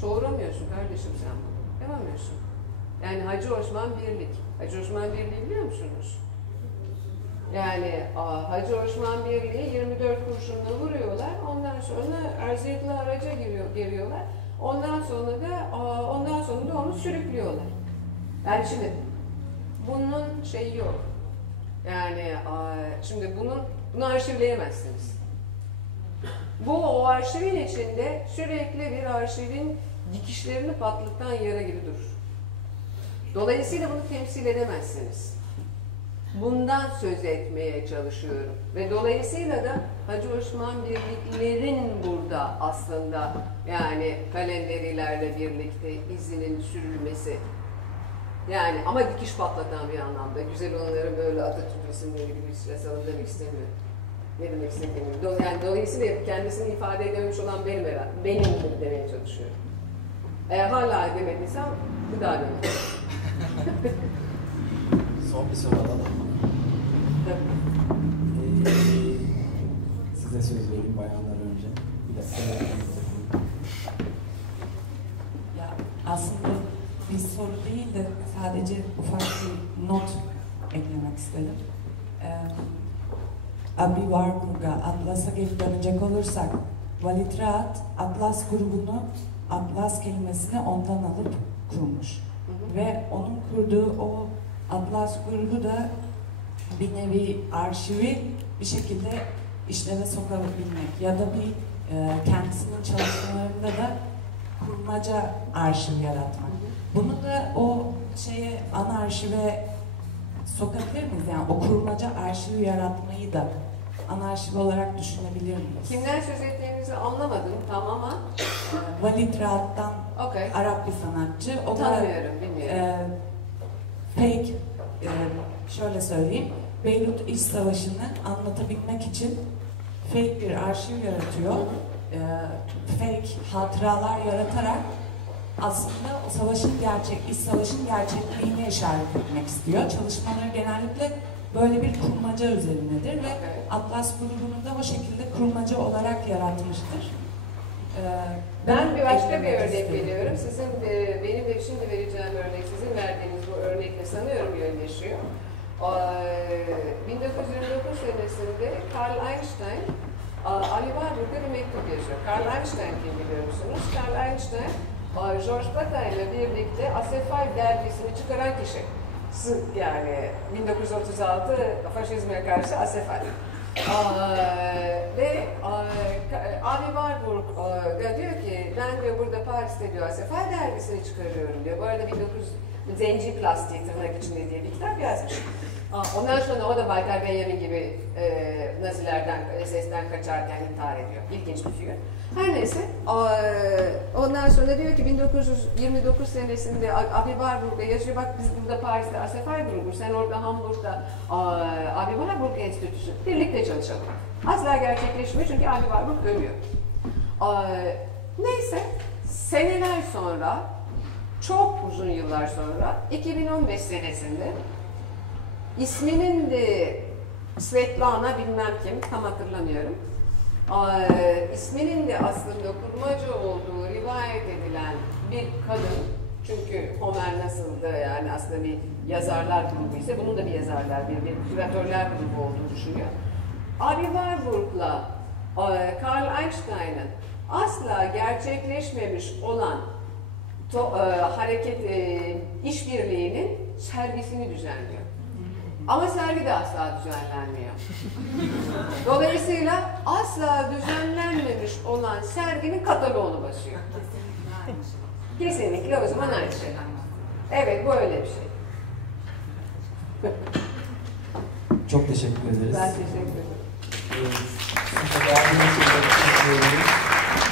soğuramıyorsun kardeşim sen bunu. Yapamıyorsun. Yani Hacı Osman Birlik. Hacı Osman Birliği biliyor musunuz? Yani Hacı Osman Birliği 24 kurşunla vuruyorlar. Ondan sonra erziyetli araca giriyorlar. Ondan sonra da onu sürüklüyorlar. Yani şimdi bunun şeyi yok. Yani şimdi bunu arşivleyemezsiniz. Bu o arşivin içinde sürekli bir arşivin dikişlerini patlıktan yara gibi durur. Dolayısıyla bunu temsil edemezsiniz. Bundan söz etmeye çalışıyorum. Ve dolayısıyla da Hacı Osman Birliklerin burada aslında yani kalenderilerle birlikte izinin sürülmesi. Yani ama dikiş patlatan bir anlamda. Güzel olanların böyle Atatürk resimleri gibi resimlerini demek istemiyorum. Ne demek istemiyorum. Yani dolayısıyla kendisini ifade edememiş olan benim demeye çalışıyorum. Eğer hala edemediysem bu da önemli. Son bir soru alalım. Size söz vereyim bayanlar önce. Bir dakika. Ya aslında bir soru değil de sadece ufak bir not eklemek istedim. Abi Warburg'a, Atlas'a geri dönecek olursak, Walid Rahat, Atlas grubunu, Atlas kelimesini ondan alıp kurmuş. Ve onun kurduğu o Atlas grubu da bir nevi arşivi bir şekilde işleve sokabilmek ya da bir kendisinin çalışmalarında da kurmaca arşiv yaratmak. Bunu da o ana arşive sokabilir miyiz? Yani o kurmaca arşivi yaratmayı da ana arşiv olarak düşünebilir miyiz? Kimden söz ettiğinizi anlamadım tam ama Walid Rahat'tan Arap bir sanatçı. O tanımıyorum, bilmiyorum. Fake, şöyle söyleyeyim, Beyrut İç Savaşı'nı anlatabilmek için fake bir arşiv yaratıyor. Fake hatıralar yaratarak aslında o iç savaşın gerçekliğine işaret etmek istiyor. Çalışmaları genellikle böyle bir kurmaca üzerindedir ve Atlas grubunu da o şekilde kurmaca olarak yaratmıştır. Ben bir başka bir örnek veriyorum. Benim de şimdi vereceğim örnek, sizin verdiğiniz bu örnekle sanıyorum yönleşiyor. 1929 senesinde Karl Einstein, Ali Warburg'a bir mektup yazıyor. Karl Einstein kim biliyor musunuz? Karl Einstein, George Bataille ile birlikte Asefal dergisini çıkaran kişi. Yani 1936 faşizme karşı Asefal. Ve Ali Warburg da diyor ki ben diyor burada Paris'te diyor Asefal dergisini çıkarıyorum diyor. Bu arada 1900 Zenci Plastiği tırnak içinde diye bir kitap yazmış. Ondan sonra o da Baytar Benjamin gibi Nazilerden, SS'den kaçarken intihar ediyor. İlginç bir figür. Her neyse, ondan sonra diyor ki 1929 senesinde Abi Warburg'a yazıyor, bak biz burada Paris'te Asefal grubu, sen orada Hamburg'da Abi Warburg Enstitüsü, birlikte çalışalım. Asla gerçekleşmiyor çünkü Abi Warburg ölüyor. Neyse, seneler sonra, çok uzun yıllar sonra, 2015 senesinde isminin de Svetlana bilmem kim, tam hatırlamıyorum. İsminin de aslında kurmaca olduğu rivayet edilen bir kadın, çünkü Homer nasıldı yani aslında bir yazarlar grubu ise bunun da bir yazarlar, bir küratörler grubu olduğunu düşünüyor. Abi Warburg'la Karl Einstein'ın asla gerçekleşmemiş olan hareket işbirliğinin sergisini düzenliyor. Ama sergi de asla düzenlenmiyor. Dolayısıyla asla düzenlenmemiş olan serginin kataloğunu basıyor. Kesinlikle o zaman aynı şey. Evet, bu öyle bir şey. Çok teşekkür ederiz. Ben teşekkür ederim. Size geldiğiniz için de teşekkür ederiz.